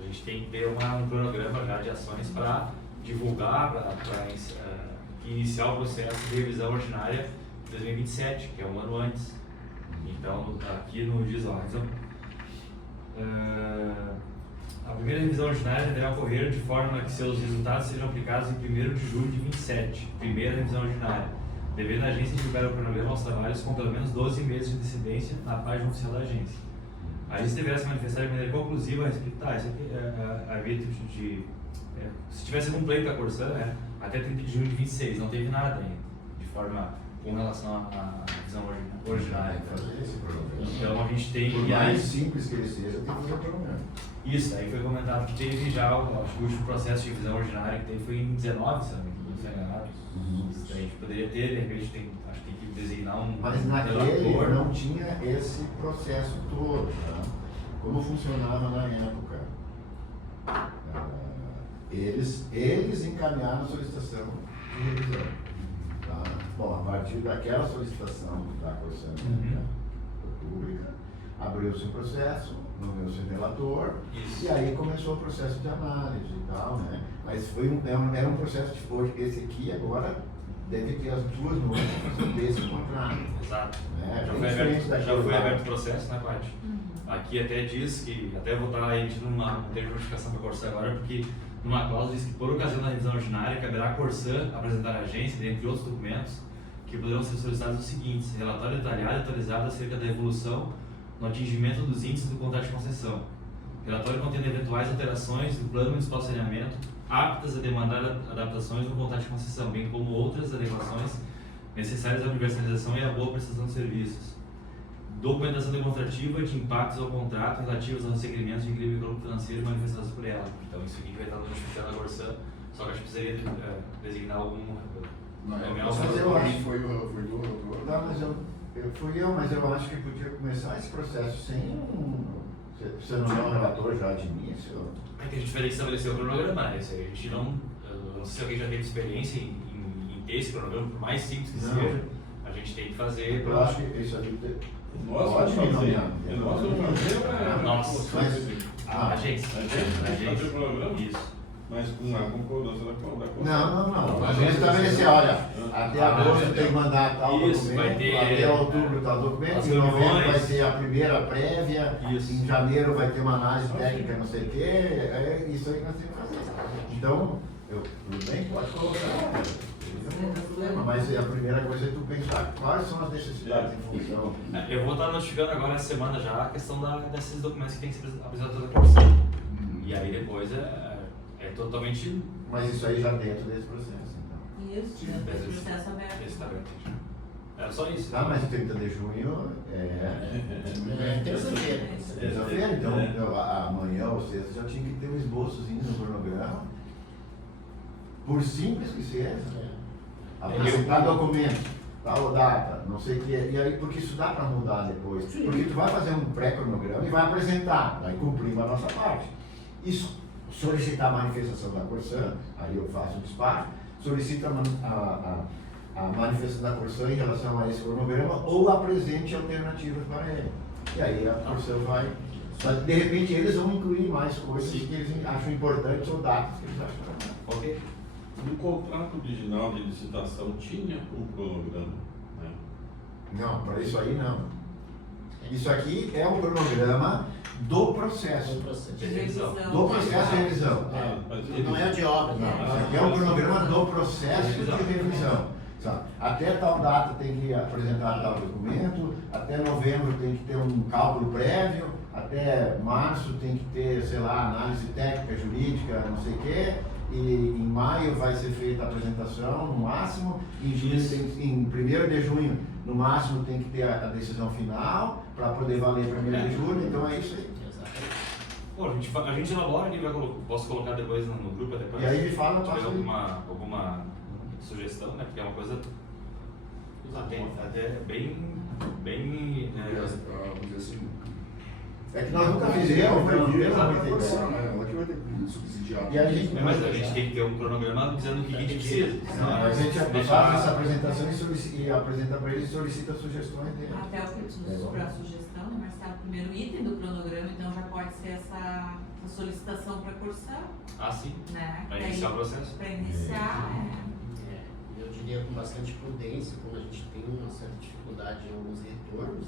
a gente tem que ter um cronograma já de ações para divulgar, para iniciar o processo de revisão ordinária de 2027, que é um ano antes. Então, aqui no diz lá, a primeira revisão ordinária deverá ocorrer de forma que seus resultados sejam aplicados em 1º de julho de 27, primeira revisão ordinária, devendo a agência divulgar o cronograma aos trabalhos com pelo menos 12 meses de antecedência na página oficial da agência. A agência deverá se manifestar de maneira conclusiva a respeito, isso aqui se tivesse algum pleito da Corsan, até 30 de junho de 26, não teve nada ainda, de forma com relação à revisão ordinária. Fazer esse cronograma. Então a gente tem... Por mais simples que ele seja, tem que fazer o cronograma. Isso, aí foi comentado que teve já, acho que o último processo de revisão ordinária que teve foi em 19, se não me engano. Isso daí a gente poderia ter, de repente, acho que tem que designar um Mas naquele não tinha esse processo todo, tá? Como funcionava na época? Eles encaminharam a solicitação de revisão. Tá? Bom, a partir daquela solicitação da Corsan Pública, abriu-se um processo, nomeou-se um relator, Isso. e aí começou o processo de análise e tal, né? Mas era um processo de hoje. Esse aqui agora deve ter as duas normas desse contrato. Exato. Né? Já Bem foi diferente daquele aberto lá. o processo, né, Paty? Aqui até diz que, até vou estar emitindo um termo de notificação para a Corsan agora, porque numa cláusula diz que por ocasião da revisão ordinária caberá à Corsã apresentar à agência, dentre outros documentos, que poderão ser solicitados os seguintes: relatório detalhado e atualizado acerca da evolução no atingimento dos índices do contrato de concessão, relatório contendo eventuais alterações do plano municipal de saneamento aptas a demandar adaptações no contrato de concessão, bem como outras adequações necessárias à universalização e à boa prestação de serviços, documentação demonstrativa de impactos ao contrato relativos aos requerimentos de equilíbrio econômico financeiro manifestados por ela. Então isso aqui vai estar notificado na Corsã, só que a gente precisaria designar algum... Não, mas eu acho- foi do relator. Não, mas mas eu acho que podia começar esse processo sem você não é um relator já de início? É que a gente vai ter que estabelecer o cronograma, né? Isso aí a gente não sei se alguém já teve experiência em ter esse cronograma, por mais simples que Não. seja, a gente tem que fazer. Eu acho que isso ali Nós pode vamos fazer. fazer. Nós vamos fazer. Nossa. Ah, A gente. Fazer o programa, Isso. mas com a concordância da Corsã. Não. A gente estabelecer, olha, até agosto tem que mandar tal Isso, documento, vai ter- até outubro tal documento, as em novembro reuniões. vai ter a primeira prévia, Isso. em janeiro vai ter uma análise técnica, não sei o quê, é isso aí que nós temos que fazer. Então, tudo bem, pode colocar, não tem problema, mas a primeira coisa é tu pensar quais são as necessidades em função. Eu vou estar notificando agora essa semana já a questão desses documentos que tem que ser apresentados à Corsã. E aí depois é totalmente. Mas isso aí já dentro desse processo, então. Isso, dentro do processo aberto. Esse tá aberto. Era só isso. Tá, mas 30 de junho é Terça-feira. terça-feira, então amanhã ou sexta já tinha que ter um esboçozinho no cronograma. Por simples que seja, apresentar documentos, tal data, não sei o que, e aí, porque isso dá para mudar depois. Porque tu vai fazer um pré-cronograma e vai apresentar, vai cumprir a nossa parte. Isso, solicitar a manifestação da Corsã, aí eu faço o despacho, solicita a manifestação da Corsã em relação a esse cronograma ou apresente alternativas para ele. E aí a Corsã vai. De repente eles vão incluir mais coisas que eles acham importantes ou datas que eles acham. Ok. No contrato original de licitação tinha um cronograma, né? Não, para isso aí não. Isso aqui é o cronograma do processo. De revisão. Do processo de revisão. Não é o de obra, Não, não. isso aqui é o cronograma do processo de revisão. Sabe? Até tal data tem que apresentar tal documento, até novembro tem que ter um cálculo prévio, até março tem que ter, sei lá, análise técnica, jurídica, não sei o quê, e em maio vai ser feita a apresentação, no máximo, em 1º de junho, no máximo, tem que ter a decisão final, para poder valer 1º de julho, então é isso aí. Bom, a gente elabora ali, posso colocar depois no grupo depois. E aí me fala, se tiver passa aí. alguma sugestão, né? Porque é uma coisa até bem Vamos dizer assim. É que nós nunca fizemos, então não temos Ela muita ideia. ela que vai ter que subsidiar. E a gente- mas a gente tem que ter um cronograma dizendo o que a gente precisa. Não, a gente faz deixar- essa apresentação e apresenta para eles e solicita sugestões dele. Até o que para a sugestão, né, Marcelo? Primeiro item do cronograma, então já pode ser essa solicitação para a Corsã, Ah, sim. né? Para iniciar o processo. Para iniciar, Eu diria com bastante prudência, quando a gente tem uma certa dificuldade em alguns retornos,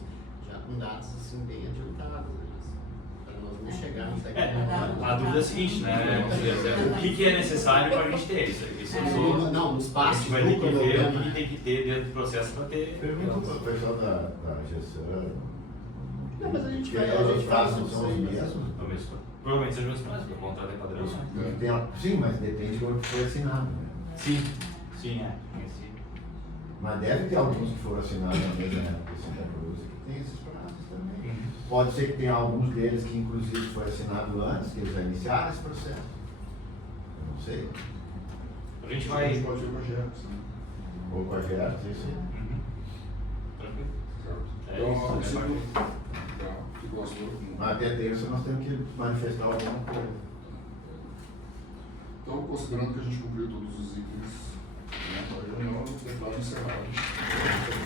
já com datas assim bem adiantadas, né? Para nós não chegarmos daqui a um A dúvida é a seguinte, né? O que é necessário para a gente ter isso? Isso eu sou. Não, nos A passos gente vai do ter que ver o cronograma. que tem que ter dentro do processo para ter. Pergunta para o pessoal da GESAN. Não, mas a gente que vai- os faz prazos isso são os aí, mesmos. Provavelmente sejam os mesmos, porque o contrato é padrão. Né? Sim, mas depende de onde foi assinado. Né? Sim, sim, é. Mas deve ter alguns que foram assinados na mesma época de Santa Cruz que tem esses prazos também. Pode ser que tenha alguns deles que inclusive foi assinado antes, que eles já iniciaram esse processo. Eu não sei. A gente A vai. gente pode ver projetos, né? Ou com a Gerard, isso aí. Uhum. Tranquilo. Certo? É Então, isso, a né, princípio, Marcos? ficou assim. Mas até terça nós temos que manifestar alguma coisa. Então, considerando que a gente cumpriu todos os itens, né, para a reunião, declaro encerrado.